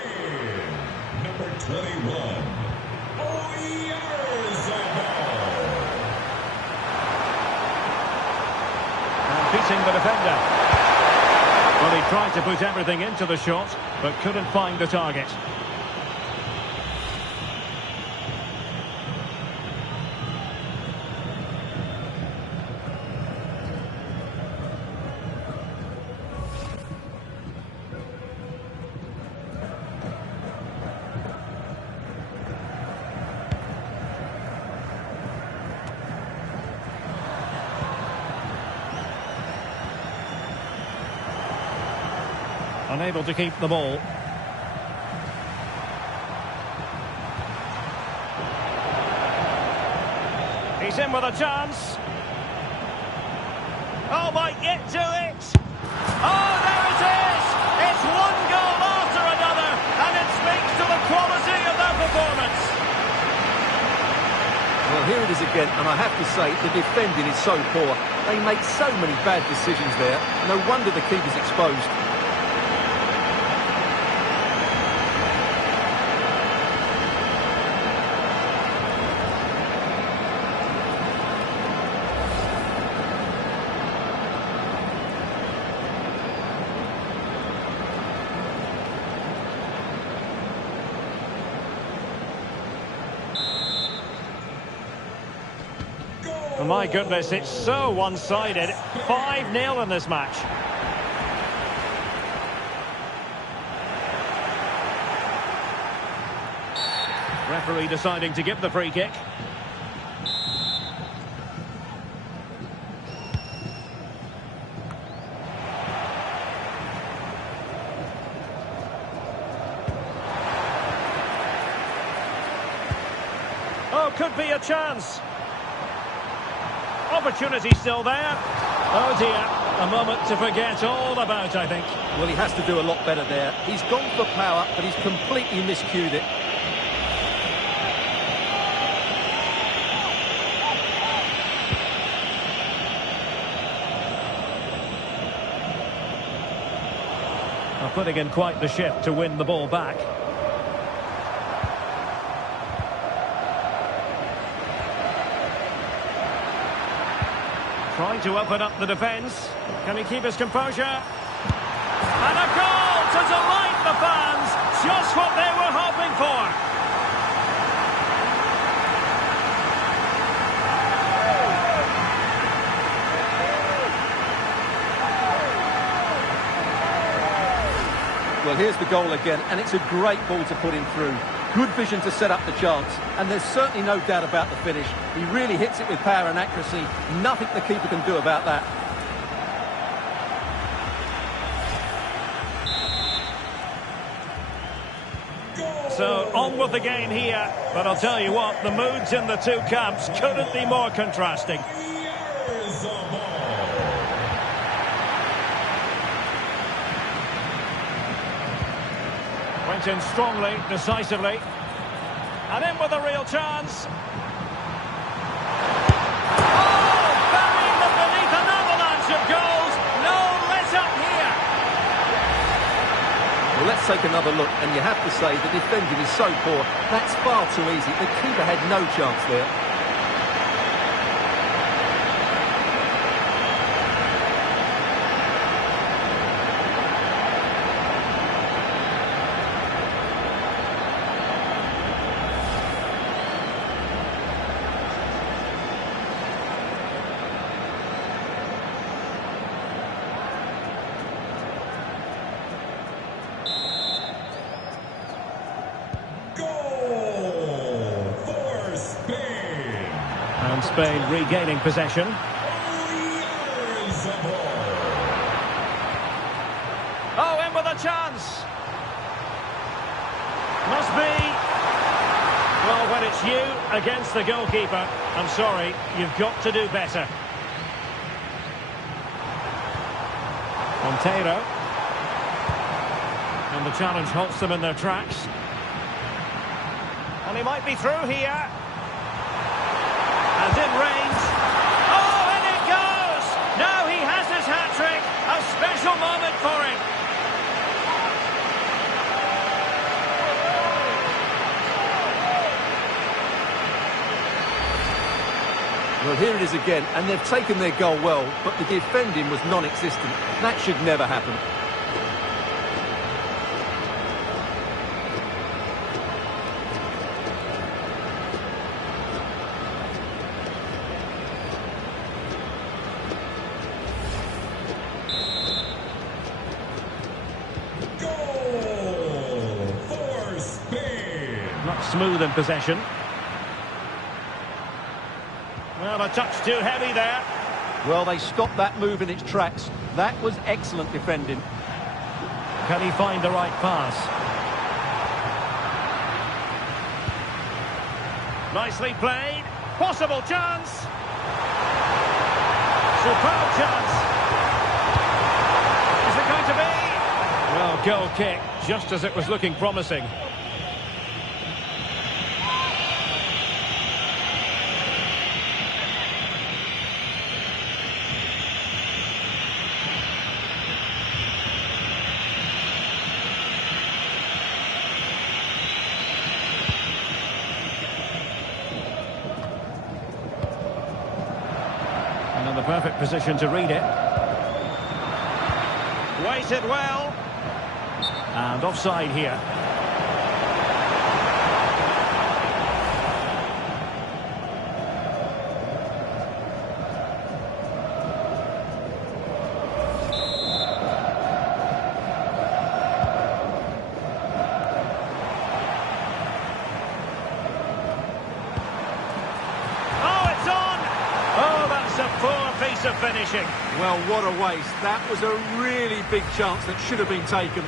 Number 21. And beating the defender. Well, he tried to put everything into the shot, but couldn't find the target. Unable to keep the ball. He's in with a chance. Oh, might get to it. Oh, there it is. It's one goal after another, and it speaks to the quality of their performance. Well, here it is again, and I have to say, the defending is so poor. They make so many bad decisions there. No wonder the keeper's exposed. Oh, my goodness, it's so one-sided. 5-0 in this match. Referee deciding to give the free kick. Oh, could be a chance. Opportunity still there. Oh dear, a moment to forget all about, I think. Well, he has to do a lot better there. He's gone for power, but he's completely miscued it. Putting in quite the shift to win the ball back. Trying to open up the defence. Can he keep his composure? And a goal to delight the fans. Just what they were hoping for. Well, here's the goal again, and it's a great ball to put him through. Good vision to set up the chance, and there's certainly no doubt about the finish. He really hits it with power and accuracy. Nothing the keeper can do about that. So, on with the game here. But I'll tell you what, the moods in the two camps couldn't be more contrasting. Went in strongly, decisively. And in with a real chance. Oh, buried them beneath an avalanche of goals. No let up here. Well, let's take another look, and you have to say the defending is so poor. That's far too easy. The keeper had no chance there. And Spain regaining possession. Oh, in with a chance. Must be. Well, when it's you against the goalkeeper, I'm sorry, you've got to do better. Monteiro. And the challenge halts them in their tracks. And he might be through here. And in range. Oh, and it goes! Now he has his hat-trick. A special moment for him. Well, here it is again, and they've taken their goal well, but the defending was non-existent. That should never happen. Goal for Spain. Not smooth in possession. Well, a touch too heavy there. Well, they stopped that move in its tracks. That was excellent defending. Can he find the right pass? Nicely played. Possible chance. Superb chance. Is it going to be? Well, goal kick, just as it was looking promising. And in the perfect position to read it. Waited well. And offside here. Of finishing. Well, what a waste. That was a really big chance that should have been taken.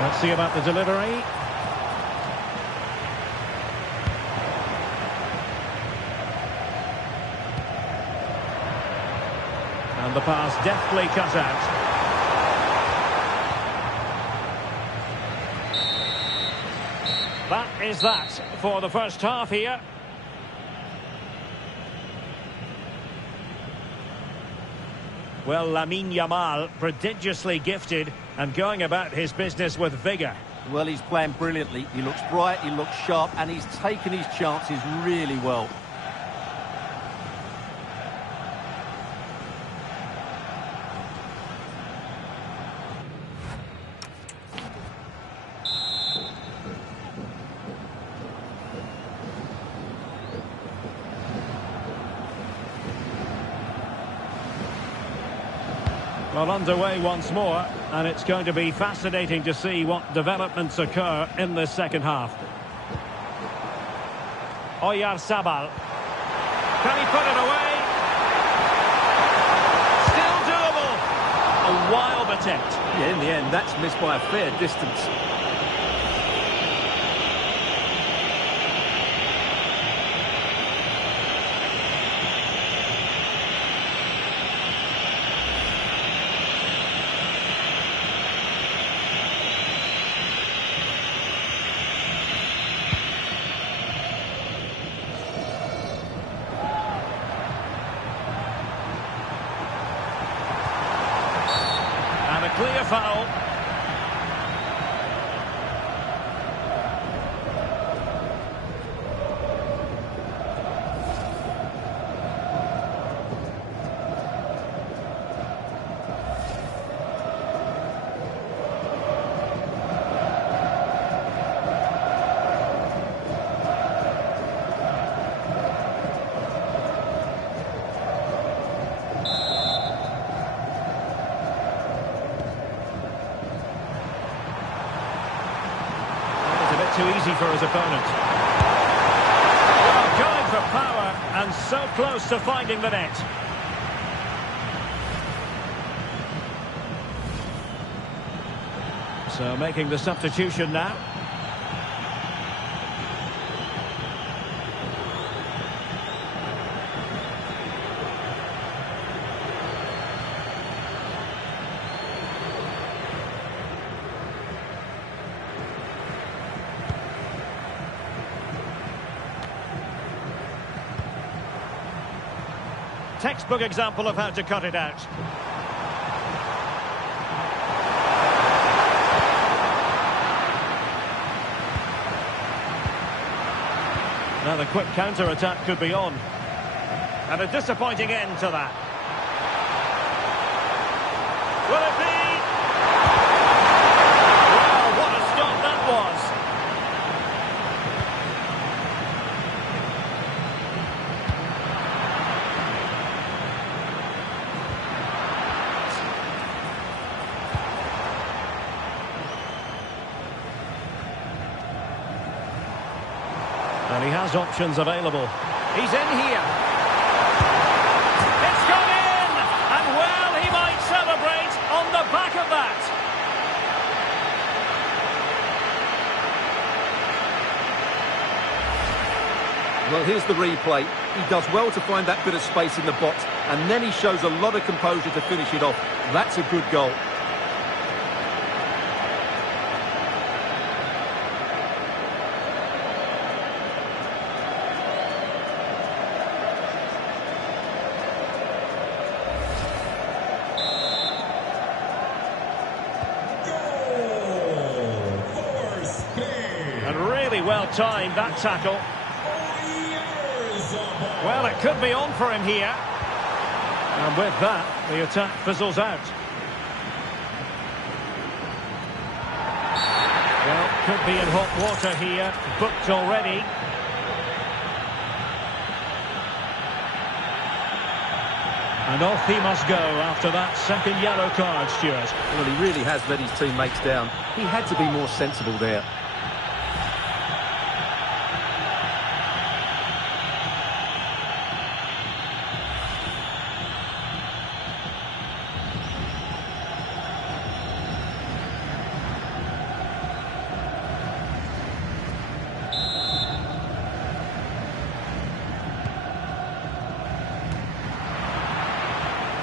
Let's see about the delivery. And the pass deftly cut out. That is that for the first half here. Well, Lamine Yamal, prodigiously gifted and going about his business with vigour. Well, he's playing brilliantly. He looks bright, he looks sharp, and he's taken his chances really well. Well, underway once more, and it's going to be fascinating to see what developments occur in this second half. Oyarzabal. Can he put it away? Still doable. A wild attempt. Yeah, in the end, that's missed by a fair distance. Clear foul. easy for his opponent. Well, going for power and so close to finding the net. So making the substitution now. Textbook example of how to cut it out. Now the quick counter-attack could be on. And a disappointing end to that. Will it be? Well, what a stop that was. And he has options available. He's in here. It's gone in! And well, he might celebrate on the back of that. Well, here's the replay. He does well to find that bit of space in the box, and then he shows a lot of composure to finish it off. That's a good goal. And really well timed, that tackle. Well, it could be on for him here. And with that, the attack fizzles out. Well, could be in hot water here. Booked already. And off he must go after that second yellow card, Stuart. Well, he really has let his teammates down. He had to be more sensible there.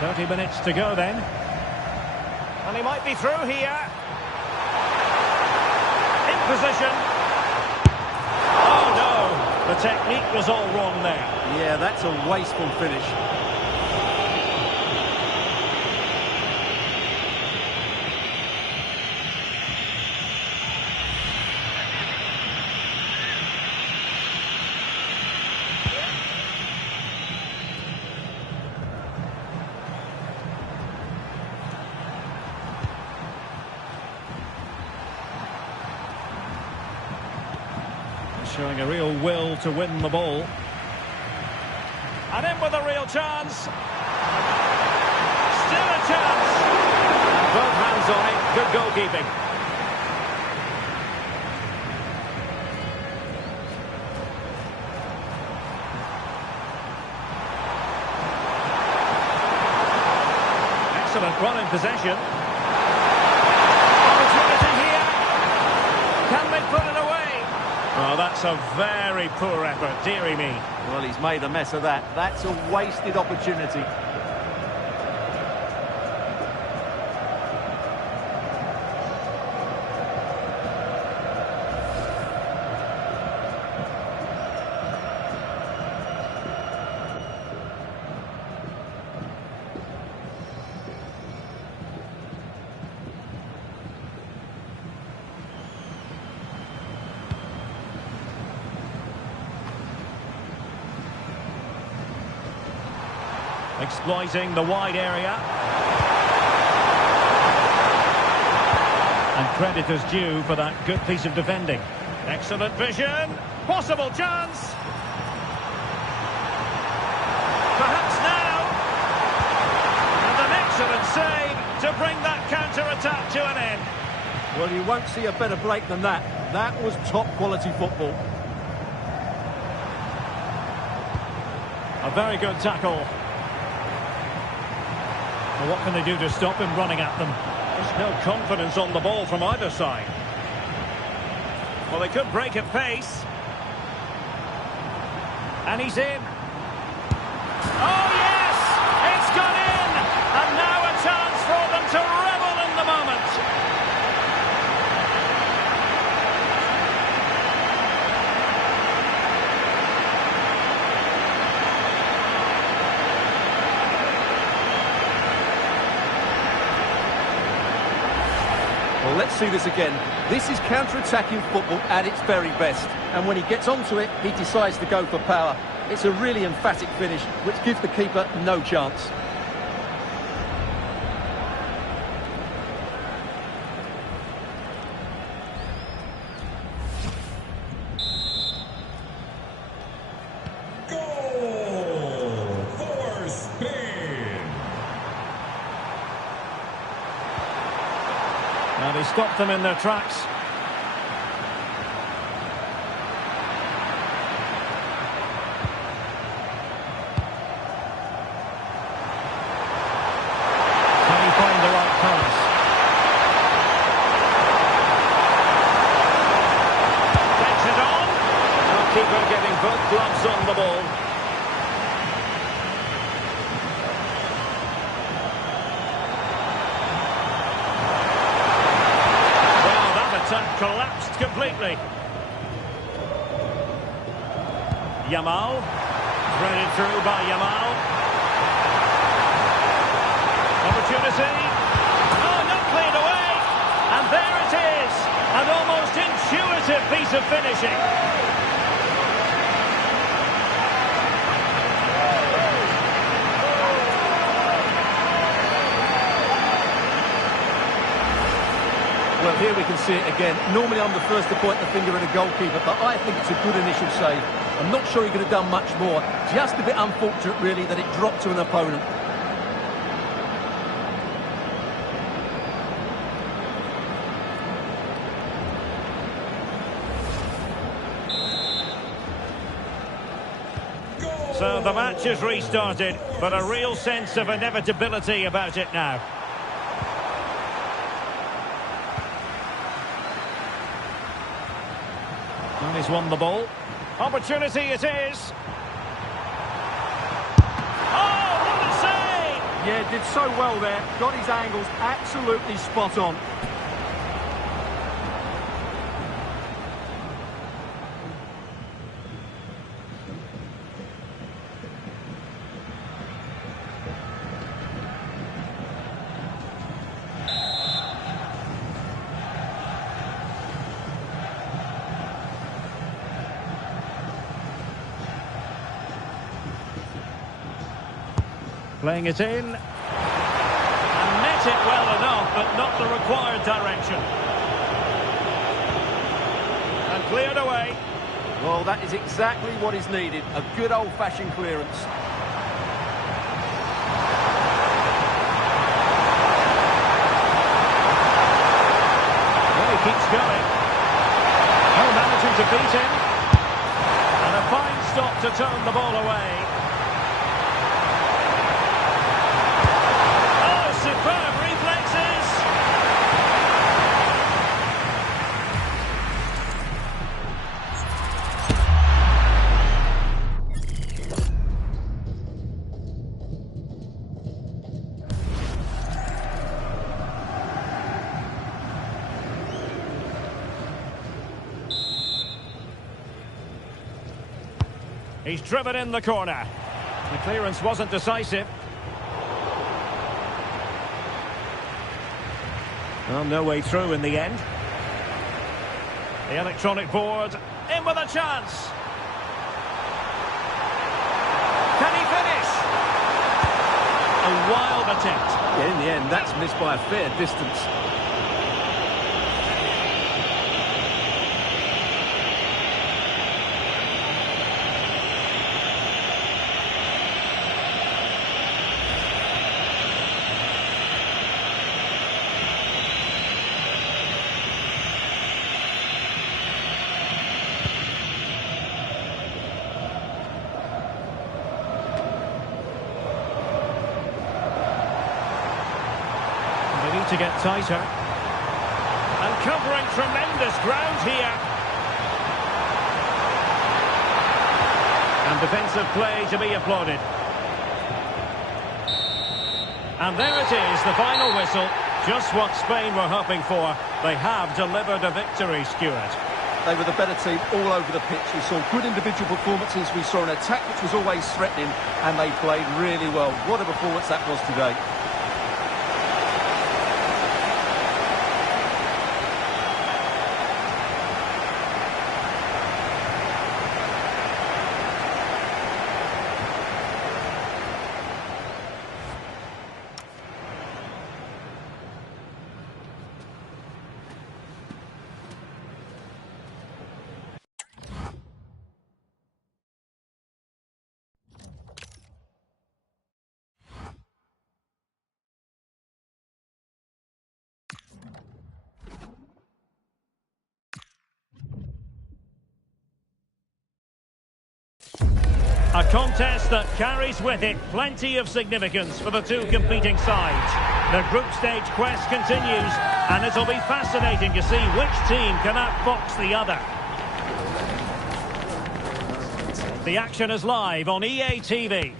.30 minutes to go then. And he might be through here. In position. Oh no, the technique was all wrong there. Yeah, that's a wasteful finish. Showing a real will to win the ball. And in with a real chance. Still a chance. Both hands on it. Good goalkeeping. Excellent run in possession. Opportunity here. Can they put it away? Oh, that's a very poor effort, dearie me. Well, he's made a mess of that. That's a wasted opportunity. Exploiting the wide area. And credit is due for that good piece of defending. Excellent vision. Possible chance. Perhaps now. And an excellent save to bring that counter-attack to an end. Well, you won't see a better break than that. That was top-quality football. A very good tackle. Well, what can they do to stop him running at them? There's no confidence on the ball from either side. Well, they could break at pace. And he's in. Oh, yes! It's gone in! And now a chance for them to revel in the moment. Well, let's see this again. This is counter-attacking football at its very best. And when he gets onto it, he decides to go for power. It's a really emphatic finish, which gives the keeper no chance. Goal for Spain. And he stopped them in their tracks. Can he find the right pass? Gets it on. Now keeper getting both gloves on the ball. Collapsed completely. Yamal. Threaded through by Yamal. Opportunity. Oh, not cleared away. And there it is. An almost intuitive piece of finishing. Well, here we can see it again. Normally I'm the first to point the finger at a goalkeeper, but I think it's a good initial save. I'm not sure he could have done much more. Just a bit unfortunate, really, that it dropped to an opponent. So the match has restarted, but a real sense of inevitability about it now. And he's won the ball. Opportunity it is. Oh, what a save! Yeah, did so well there. Got his angles absolutely spot on. Playing it in. And met it well enough, but not the required direction. And cleared away. Well, that is exactly what is needed. A good old-fashioned clearance. Well, he keeps going. Oh, managing to beat him. And a fine stop to turn the ball away. Superb reflexes. He's driven in the corner. The clearance wasn't decisive. Well, no way through in the end. The electronic board, in with a chance. Can he finish? A wild attempt. Yeah, in the end, that's missed by a fair distance. to get tighter. And covering tremendous ground here. And defensive play to be applauded. And there it is, the final whistle. Just what Spain were hoping for. They have delivered a victory, Stuart. They were the better team all over the pitch. We saw good individual performances. We saw an attack which was always threatening, and they played really well. What a performance that was today. A contest that carries with it plenty of significance for the two competing sides. The group stage quest continues, and it'll be fascinating to see which team can outfox the other. The action is live on EA TV.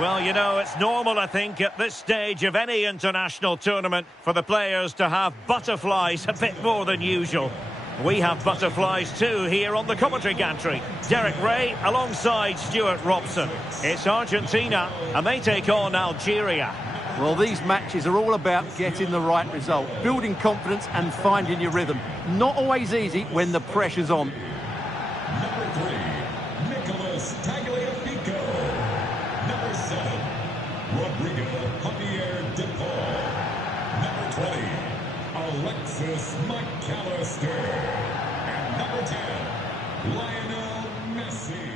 Well, you know, it's normal, I think, at this stage of any international tournament for the players to have butterflies a bit more than usual. We have butterflies too here on the commentary gantry. Derek Ray alongside Stuart Robson. It's Argentina and they take on Algeria. Well, these matches are all about getting the right result, building confidence and finding your rhythm. Not always easy when the pressure's on. Number 3, Nicholas Tagliafico. Number 7, Rodrigo Javier De Paul. Number 20, Alexis McAllister. And number 10, Lionel Messi.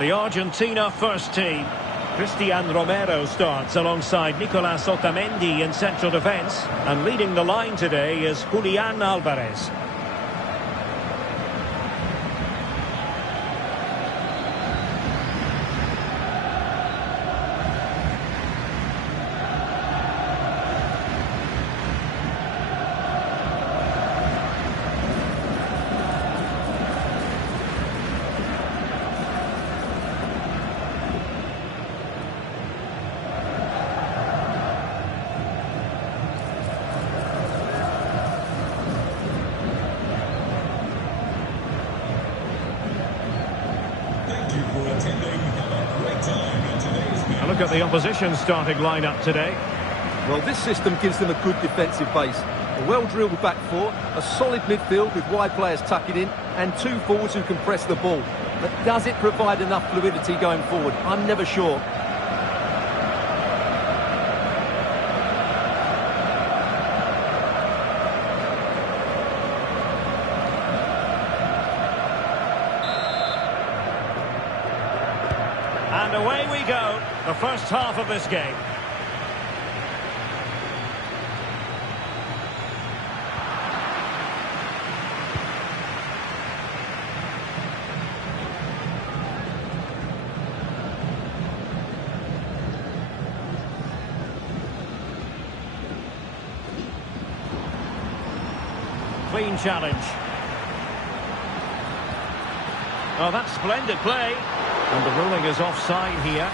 The Argentina first team. Cristian Romero starts alongside Nicolas Otamendi in central defence. And leading the line today is Julian Alvarez. A look at the opposition starting lineup today. Well, this system gives them a good defensive base. A well-drilled back four, a solid midfield with wide players tucking in, and two forwards who can press the ball. But does it provide enough fluidity going forward? I'm never sure. And away we go, the first half of this game. Clean challenge. Oh, that's splendid play. And the ruling is offside here.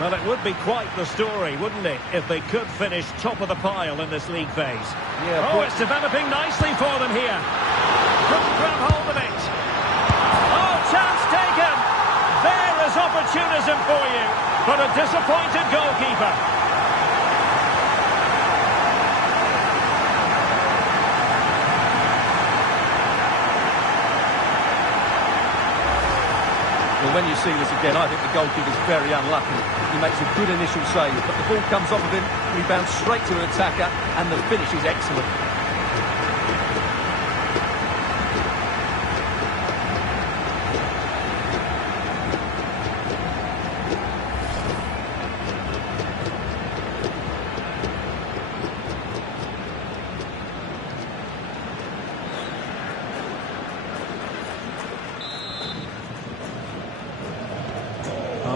Well, it would be quite the story, wouldn't it, if they could finish top of the pile in this league phase. Yeah, oh, it's developing nicely for them here. Couldn't grab hold of it. Oh, chance taken. There is opportunism for you, but a disappointed goalkeeper. Well, when you see this again, I think the goalkeeper's very unlucky. He makes a good initial save, but the ball comes off of him, rebounds straight to an attacker, and the finish is excellent.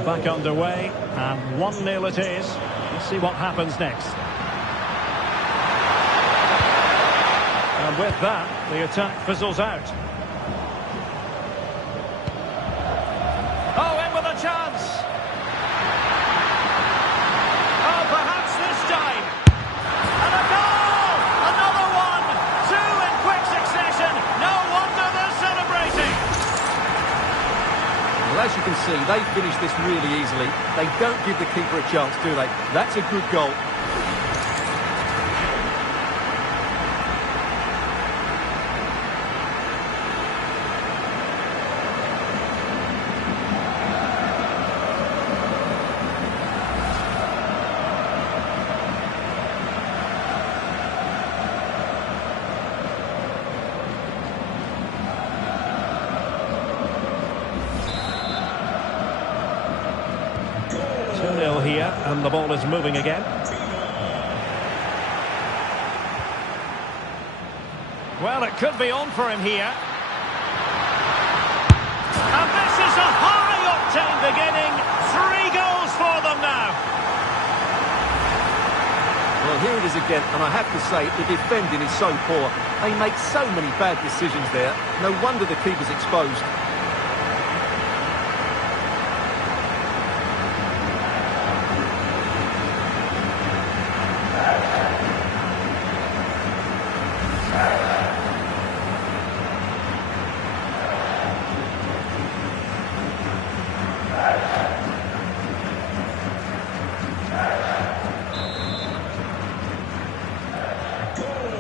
Back underway, and 1-0 it is. Let's see what happens next. And with that, the attack fizzles out. Oh, in with a chance! Oh, perhaps this time! And a goal! Another one! Two in quick succession! No wonder they're celebrating! Well, as you can see, they finish this really easily. They don't give the keeper a chance, do they? That's a good goal. Here, and the ball is moving again. Well, it could be on for him here. And this is a high-octane beginning. 3 goals for them now. Well, here it is again, and I have to say, the defending is so poor. They make so many bad decisions there. No wonder the keeper's exposed.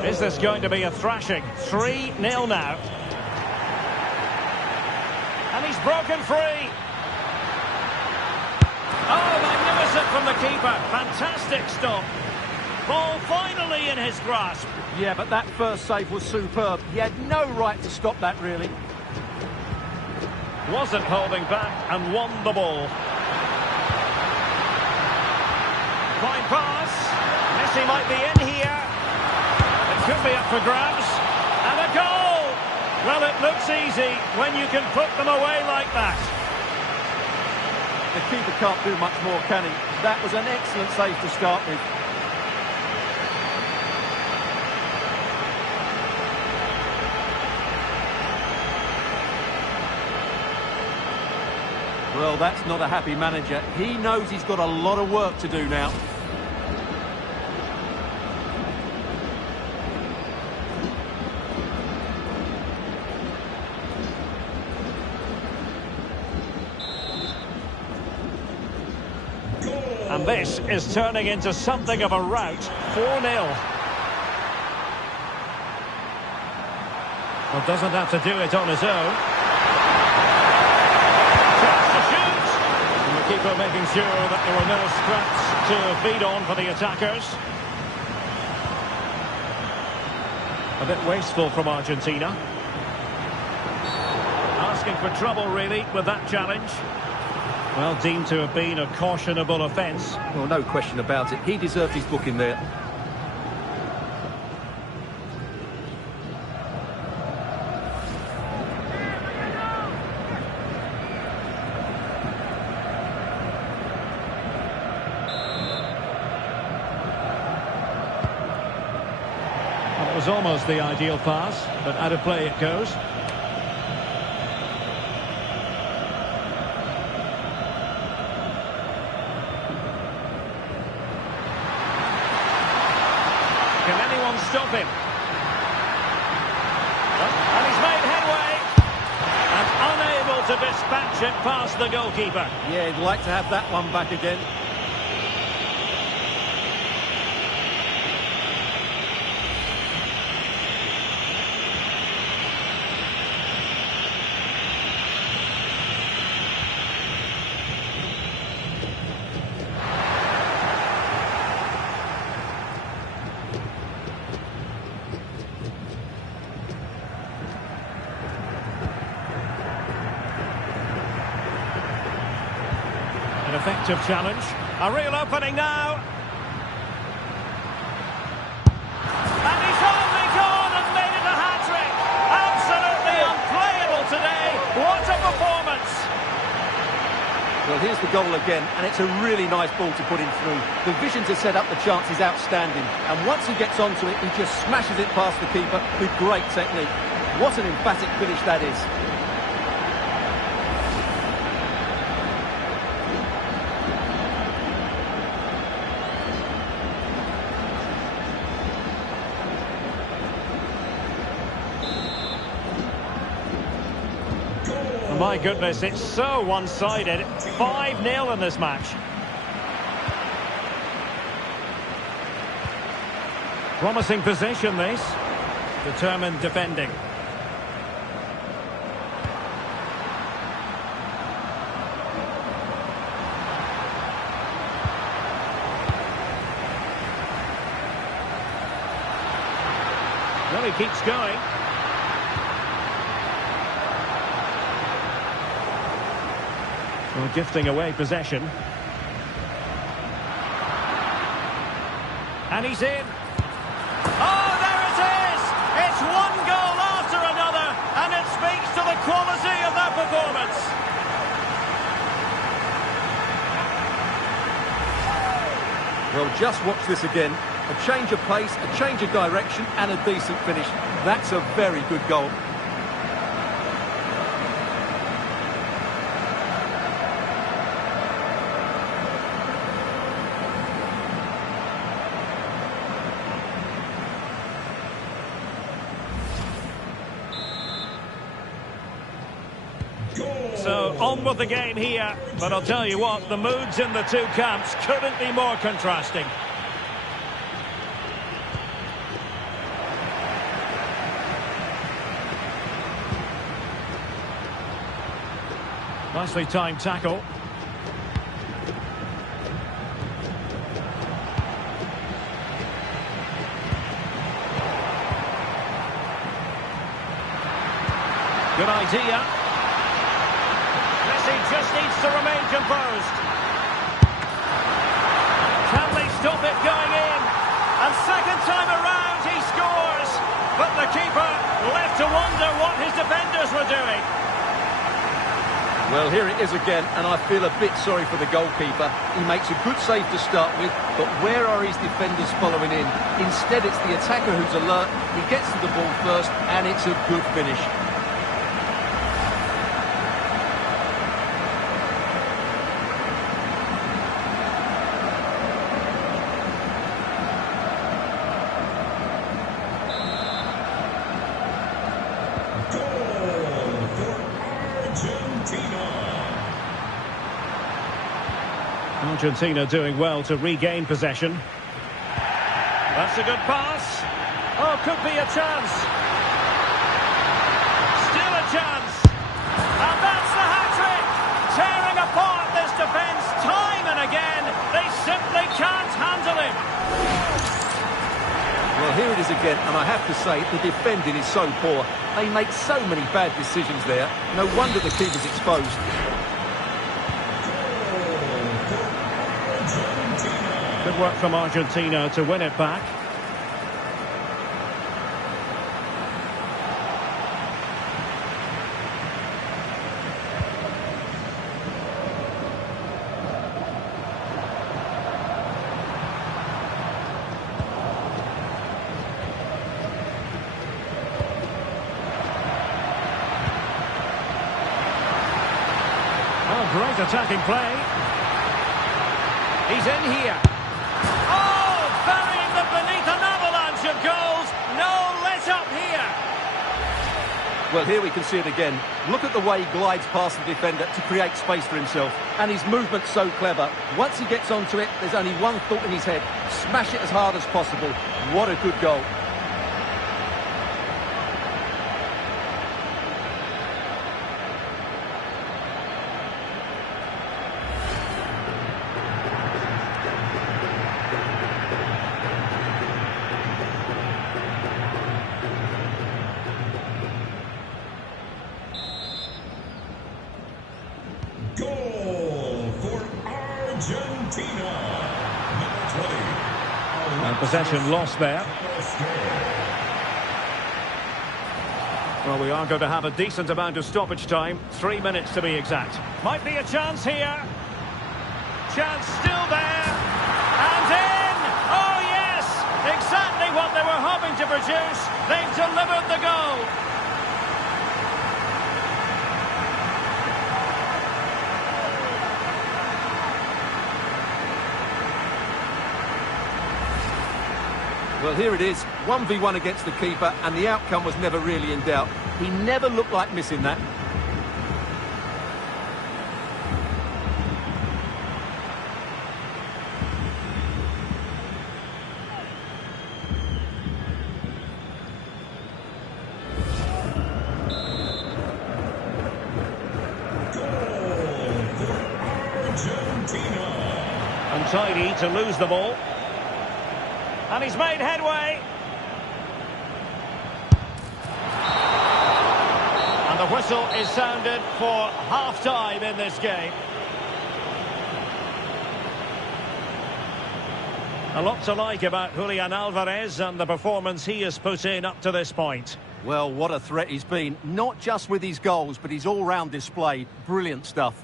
Is this going to be a thrashing? 3-0 now. And he's broken free. Oh, magnificent from the keeper. Fantastic stop. Ball finally in his grasp. Yeah, but that first save was superb. He had no right to stop that, really. Wasn't holding back and won the ball. Fine pass. Messi might be in here. Could be up for grabs, and a goal! Well, it looks easy when you can put them away like that. The keeper can't do much more, can he? That was an excellent save to start with. Well, that's not a happy manager. He knows he's got a lot of work to do now. And this is turning into something of a rout. 4-0. Well, doesn't have to do it on his own. Chance to shoot. And the keeper making sure that there were no scraps to feed on for the attackers. A bit wasteful from Argentina. Asking for trouble, really, with that challenge. Well, deemed to have been a cautionable offence. Well, no question about it. He deserved his booking there. Well, it was almost the ideal pass, but out of play it goes. one stop him. And he's made headway. And unable to dispatch it past the goalkeeper. Yeah, he'd like to have that one back again. An effective challenge. A real opening now. And he's only gone and made it a hat-trick. Absolutely unplayable today. What a performance. Well, here's the goal again, and it's a really nice ball to put him through. The vision to set up the chance is outstanding, and once he gets onto it, he just smashes it past the keeper with great technique. What an emphatic finish that is. My goodness, it's so one-sided. 5-0 in this match. Promising possession, this. Determined defending. Well, he keeps going. Well, gifting away possession. And he's in. Oh, there it is! It's one goal after another, and it speaks to the quality of that performance. Well, just watch this again. A change of pace, a change of direction, and a decent finish. That's a very good goal. So, on with the game here, but I'll tell you what, the moods in the two camps couldn't be more contrasting. Nicely timed tackle. Good idea. Messi just needs to remain composed. Can they stop it going in? And second time around he scores. But the keeper left to wonder what his defenders were doing. Well, here it is again, and I feel a bit sorry for the goalkeeper. He makes a good save to start with, but where are his defenders following in? Instead, it's the attacker who's alert. He gets to the ball first, and it's a good finish. Argentina doing well to regain possession. That's a good pass. Oh, could be a chance. Still a chance. And that's the hat-trick. Tearing apart this defence time and again. They simply can't handle him. Well, here it is again, and I have to say, the defending is so poor. They make so many bad decisions there. No wonder the keeper's exposed. Good work from Argentina to win it back. Oh, great attacking play. He's in here. Oh, burying them beneath an avalanche of goals. Well, here we can see it again. Look at the way he glides past the defender to create space for himself. And his movement's so clever. Once he gets onto it, there's only one thought in his head. Smash it as hard as possible. What a good goal. Goal for Argentina. Number 20. And possession lost there. Well, we are going to have a decent amount of stoppage time. 3 minutes to be exact. Might be a chance here. Chance still there. And in! Oh, yes! Exactly what they were hoping to produce. They've delivered the goal. Well, here it is, 1v1 against the keeper, and the outcome was never really in doubt. He never looked like missing that. Goal for Argentina. Untidy to lose the ball. And he's made headway. And the whistle is sounded for half-time in this game. A lot to like about Julian Alvarez and the performance he has put in up to this point. Well, what a threat he's been. Not just with his goals, but his all-round display. Brilliant stuff.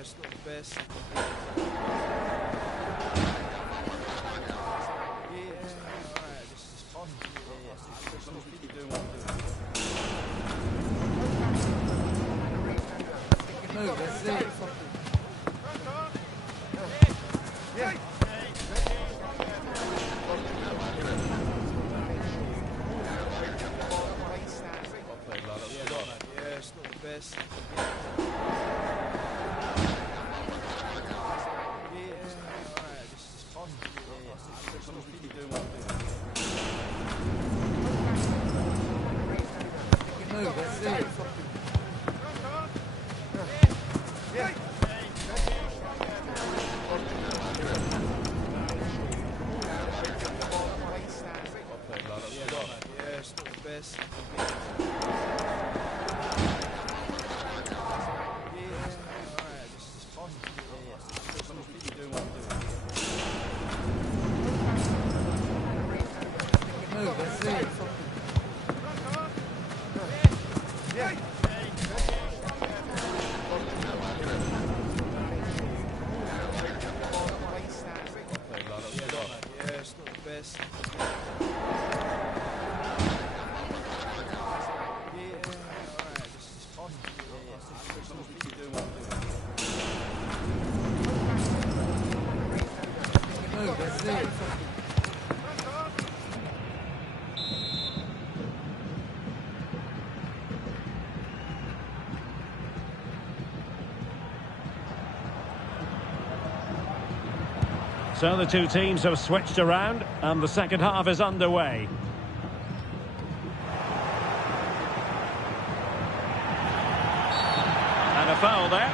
It's not the best. So the two teams have switched around and the second half is underway. And a foul there.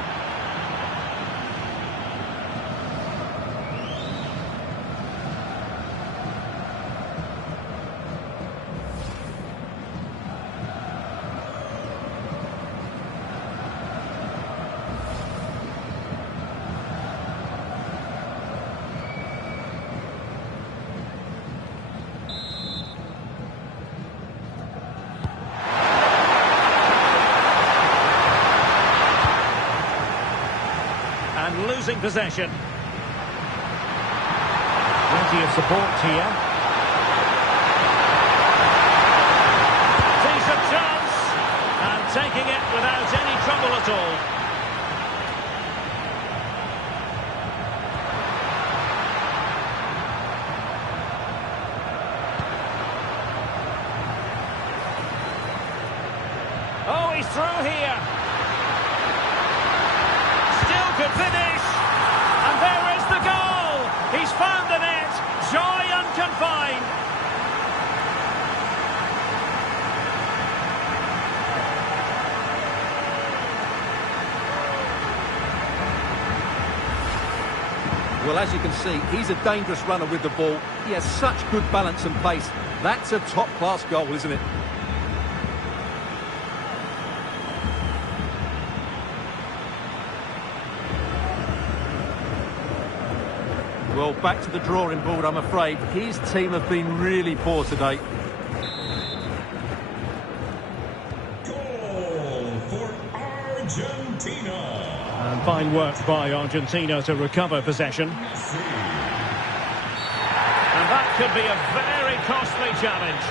Losing possession. Plenty of support here. he's through here. Still could finish. And there is the goal. He's found the net. Joy unconfined. Well, as you can see, he's a dangerous runner with the ball. He has such good balance and pace. That's a top-class goal, isn't it? Well, back to the drawing board, I'm afraid. His team have been really poor today. Goal for Argentina. And fine work by Argentina to recover possession. Messi. And that could be a very costly challenge.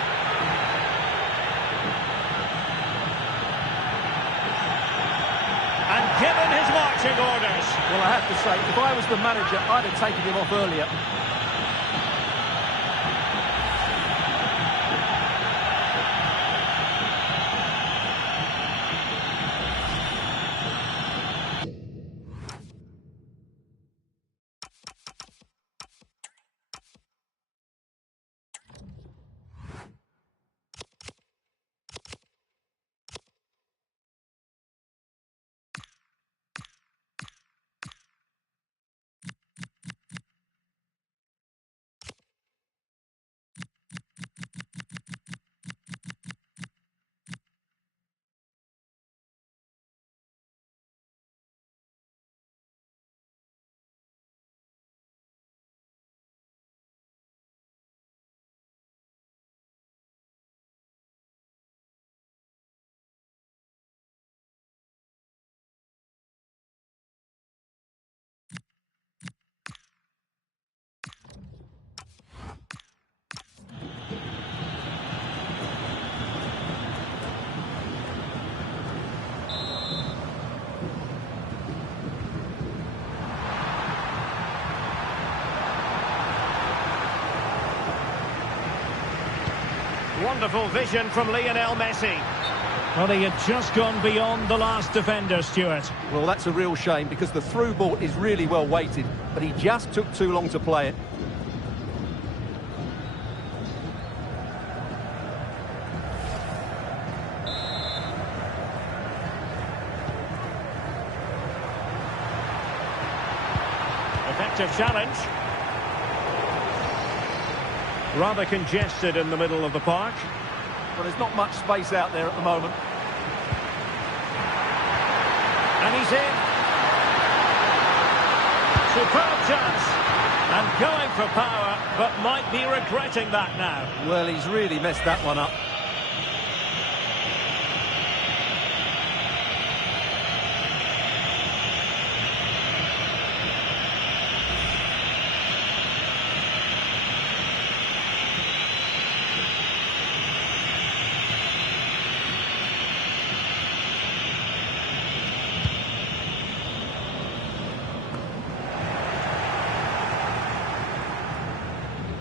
And given his marching orders. Well, I have to say, if I was the manager, I'd have taken him off earlier. Wonderful vision from Lionel Messi. Well, he had just gone beyond the last defender, Stuart. Well, that's a real shame because the through ball is really well weighted, but he just took too long to play it. Effective challenge. Rather congested in the middle of the park. Well, there's not much space out there at the moment. And he's in. Superb chance. And going for power, but might be regretting that now. Well, he's really messed that one up.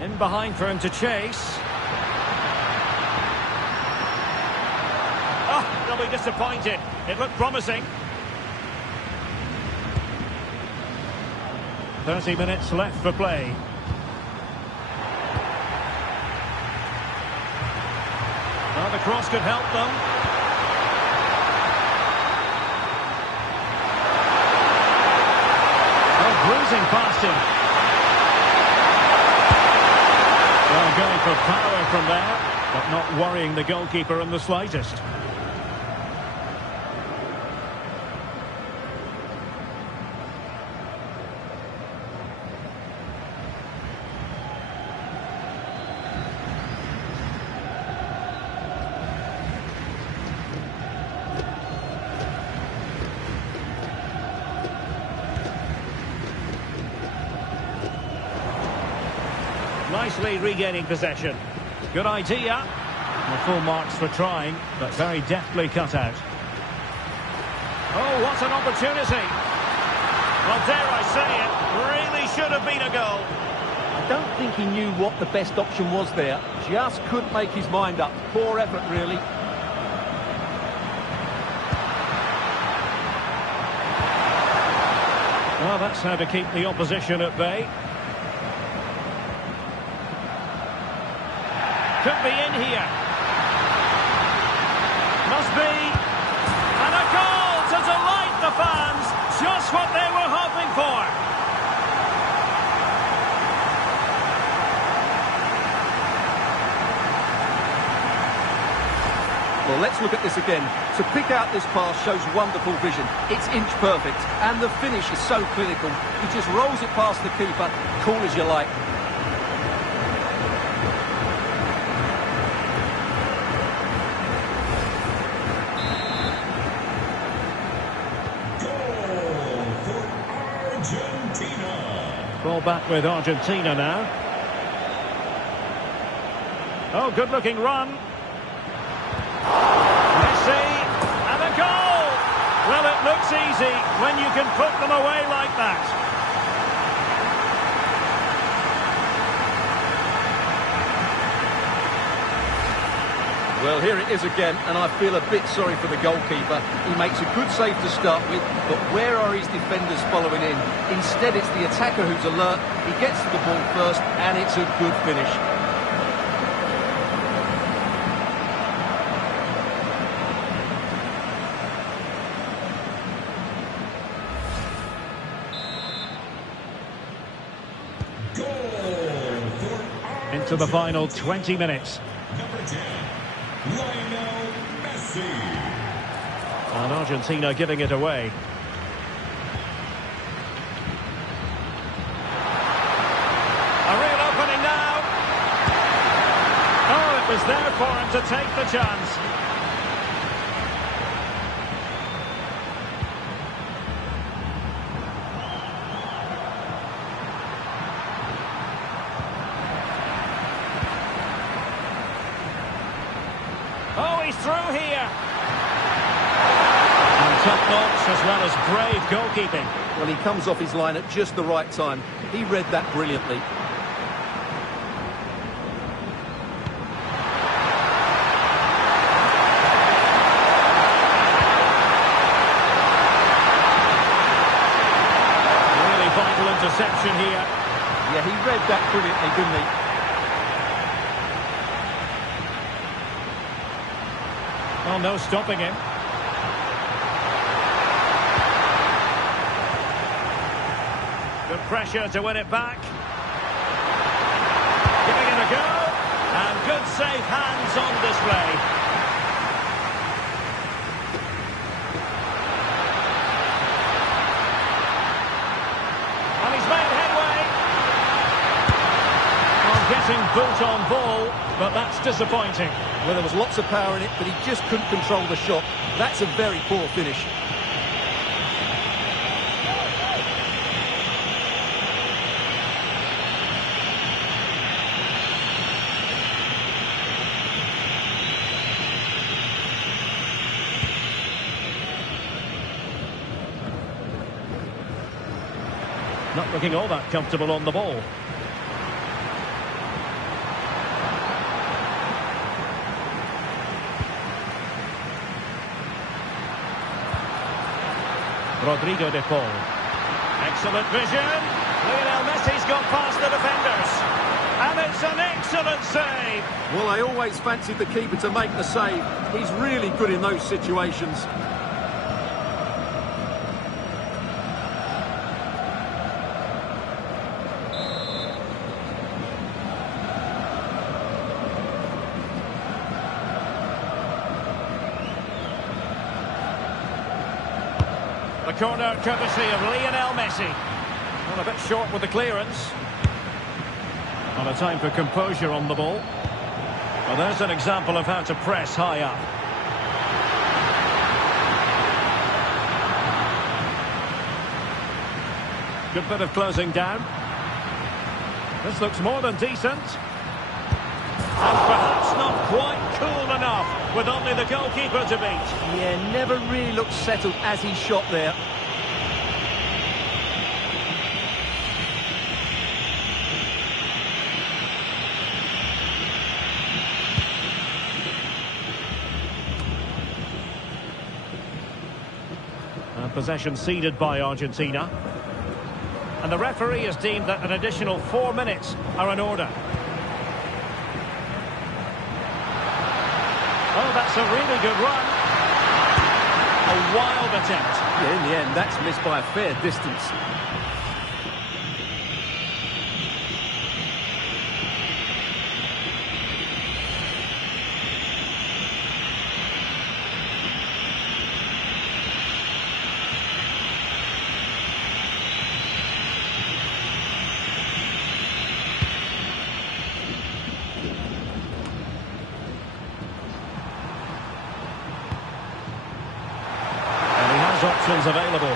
In behind for him to chase. Oh, they'll be disappointed. It looked promising. 30 minutes left for play. Well, the cross could help them. Oh, bruising past him. Well, going for power from there, but not worrying the goalkeeper in the slightest. Nicely regaining possession. Good idea. Well, full marks for trying, but very deftly cut out. Oh, what an opportunity. Well, dare I say it, really should have been a goal. I don't think he knew what the best option was there. Just couldn't make his mind up. Poor effort, really. that's how to keep the opposition at bay. Could be in here. Must be. And a goal to delight the fans. Just what they were hoping for. Well, let's look at this again. To pick out this pass shows wonderful vision. It's inch perfect, and the finish is so clinical. He just rolls it past the keeper, cool as you like. Goal for Argentina. Ball back with Argentina now. Oh, good-looking run. Messi, and a goal! Well, it looks easy when you can put them away like that. Well, here it is again, and I feel a bit sorry for the goalkeeper. He makes a good save to start with, but where are his defenders following in? Instead, it's the attacker who's alert. He gets to the ball first, and it's a good finish. Into the final 20 minutes. Number 10, Lionel Messi. And Argentina giving it away. A real opening now. Oh, it was there for him to take the chance. Oh, he's through here. And top-notch as well as brave goalkeeping. Well, he comes off his line at just the right time. He read that brilliantly. Really vital interception here. Yeah, he read that brilliantly, didn't he? Oh, no stopping him. Good pressure to win it back. Giving it a go. And good safe hands on display. And he's made headway. I'm getting boot on ball, but that's disappointing. Well, there was lots of power in it, but he just couldn't control the shot. That's a very poor finish. Not looking all that comfortable on the ball. Rodrigo de Paul. Excellent vision. Lionel Messi's got past the defenders. And it's an excellent save. Well, I always fancied the keeper to make the save. He's really good in those situations. The corner courtesy of Lionel Messi. Well, a bit short with the clearance. And a time for composure on the ball. Well, there's an example of how to press high up. Good bit of closing down. This looks more than decent. And perhaps not quite cool enough with only the goalkeeper to beat. Yeah, never really looked settled as he shot there. And possession ceded by Argentina. And the referee has deemed that an additional 4 minutes are in order. Oh, that's a really good run. A wild attempt. Yeah, in the end, that's missed by a fair distance. Options available.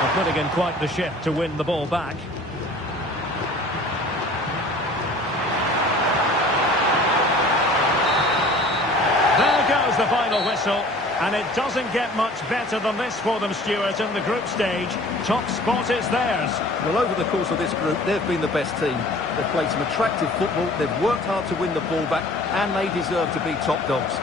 They're putting in quite the shift to win the ball back. There goes the final whistle, and it doesn't get much better than this for them, Stuart, in the group stage. Top spot is theirs. Well, over the course of this group, they've been the best team. They've played some attractive football, they've worked hard to win the ball back, and they deserve to be top dogs.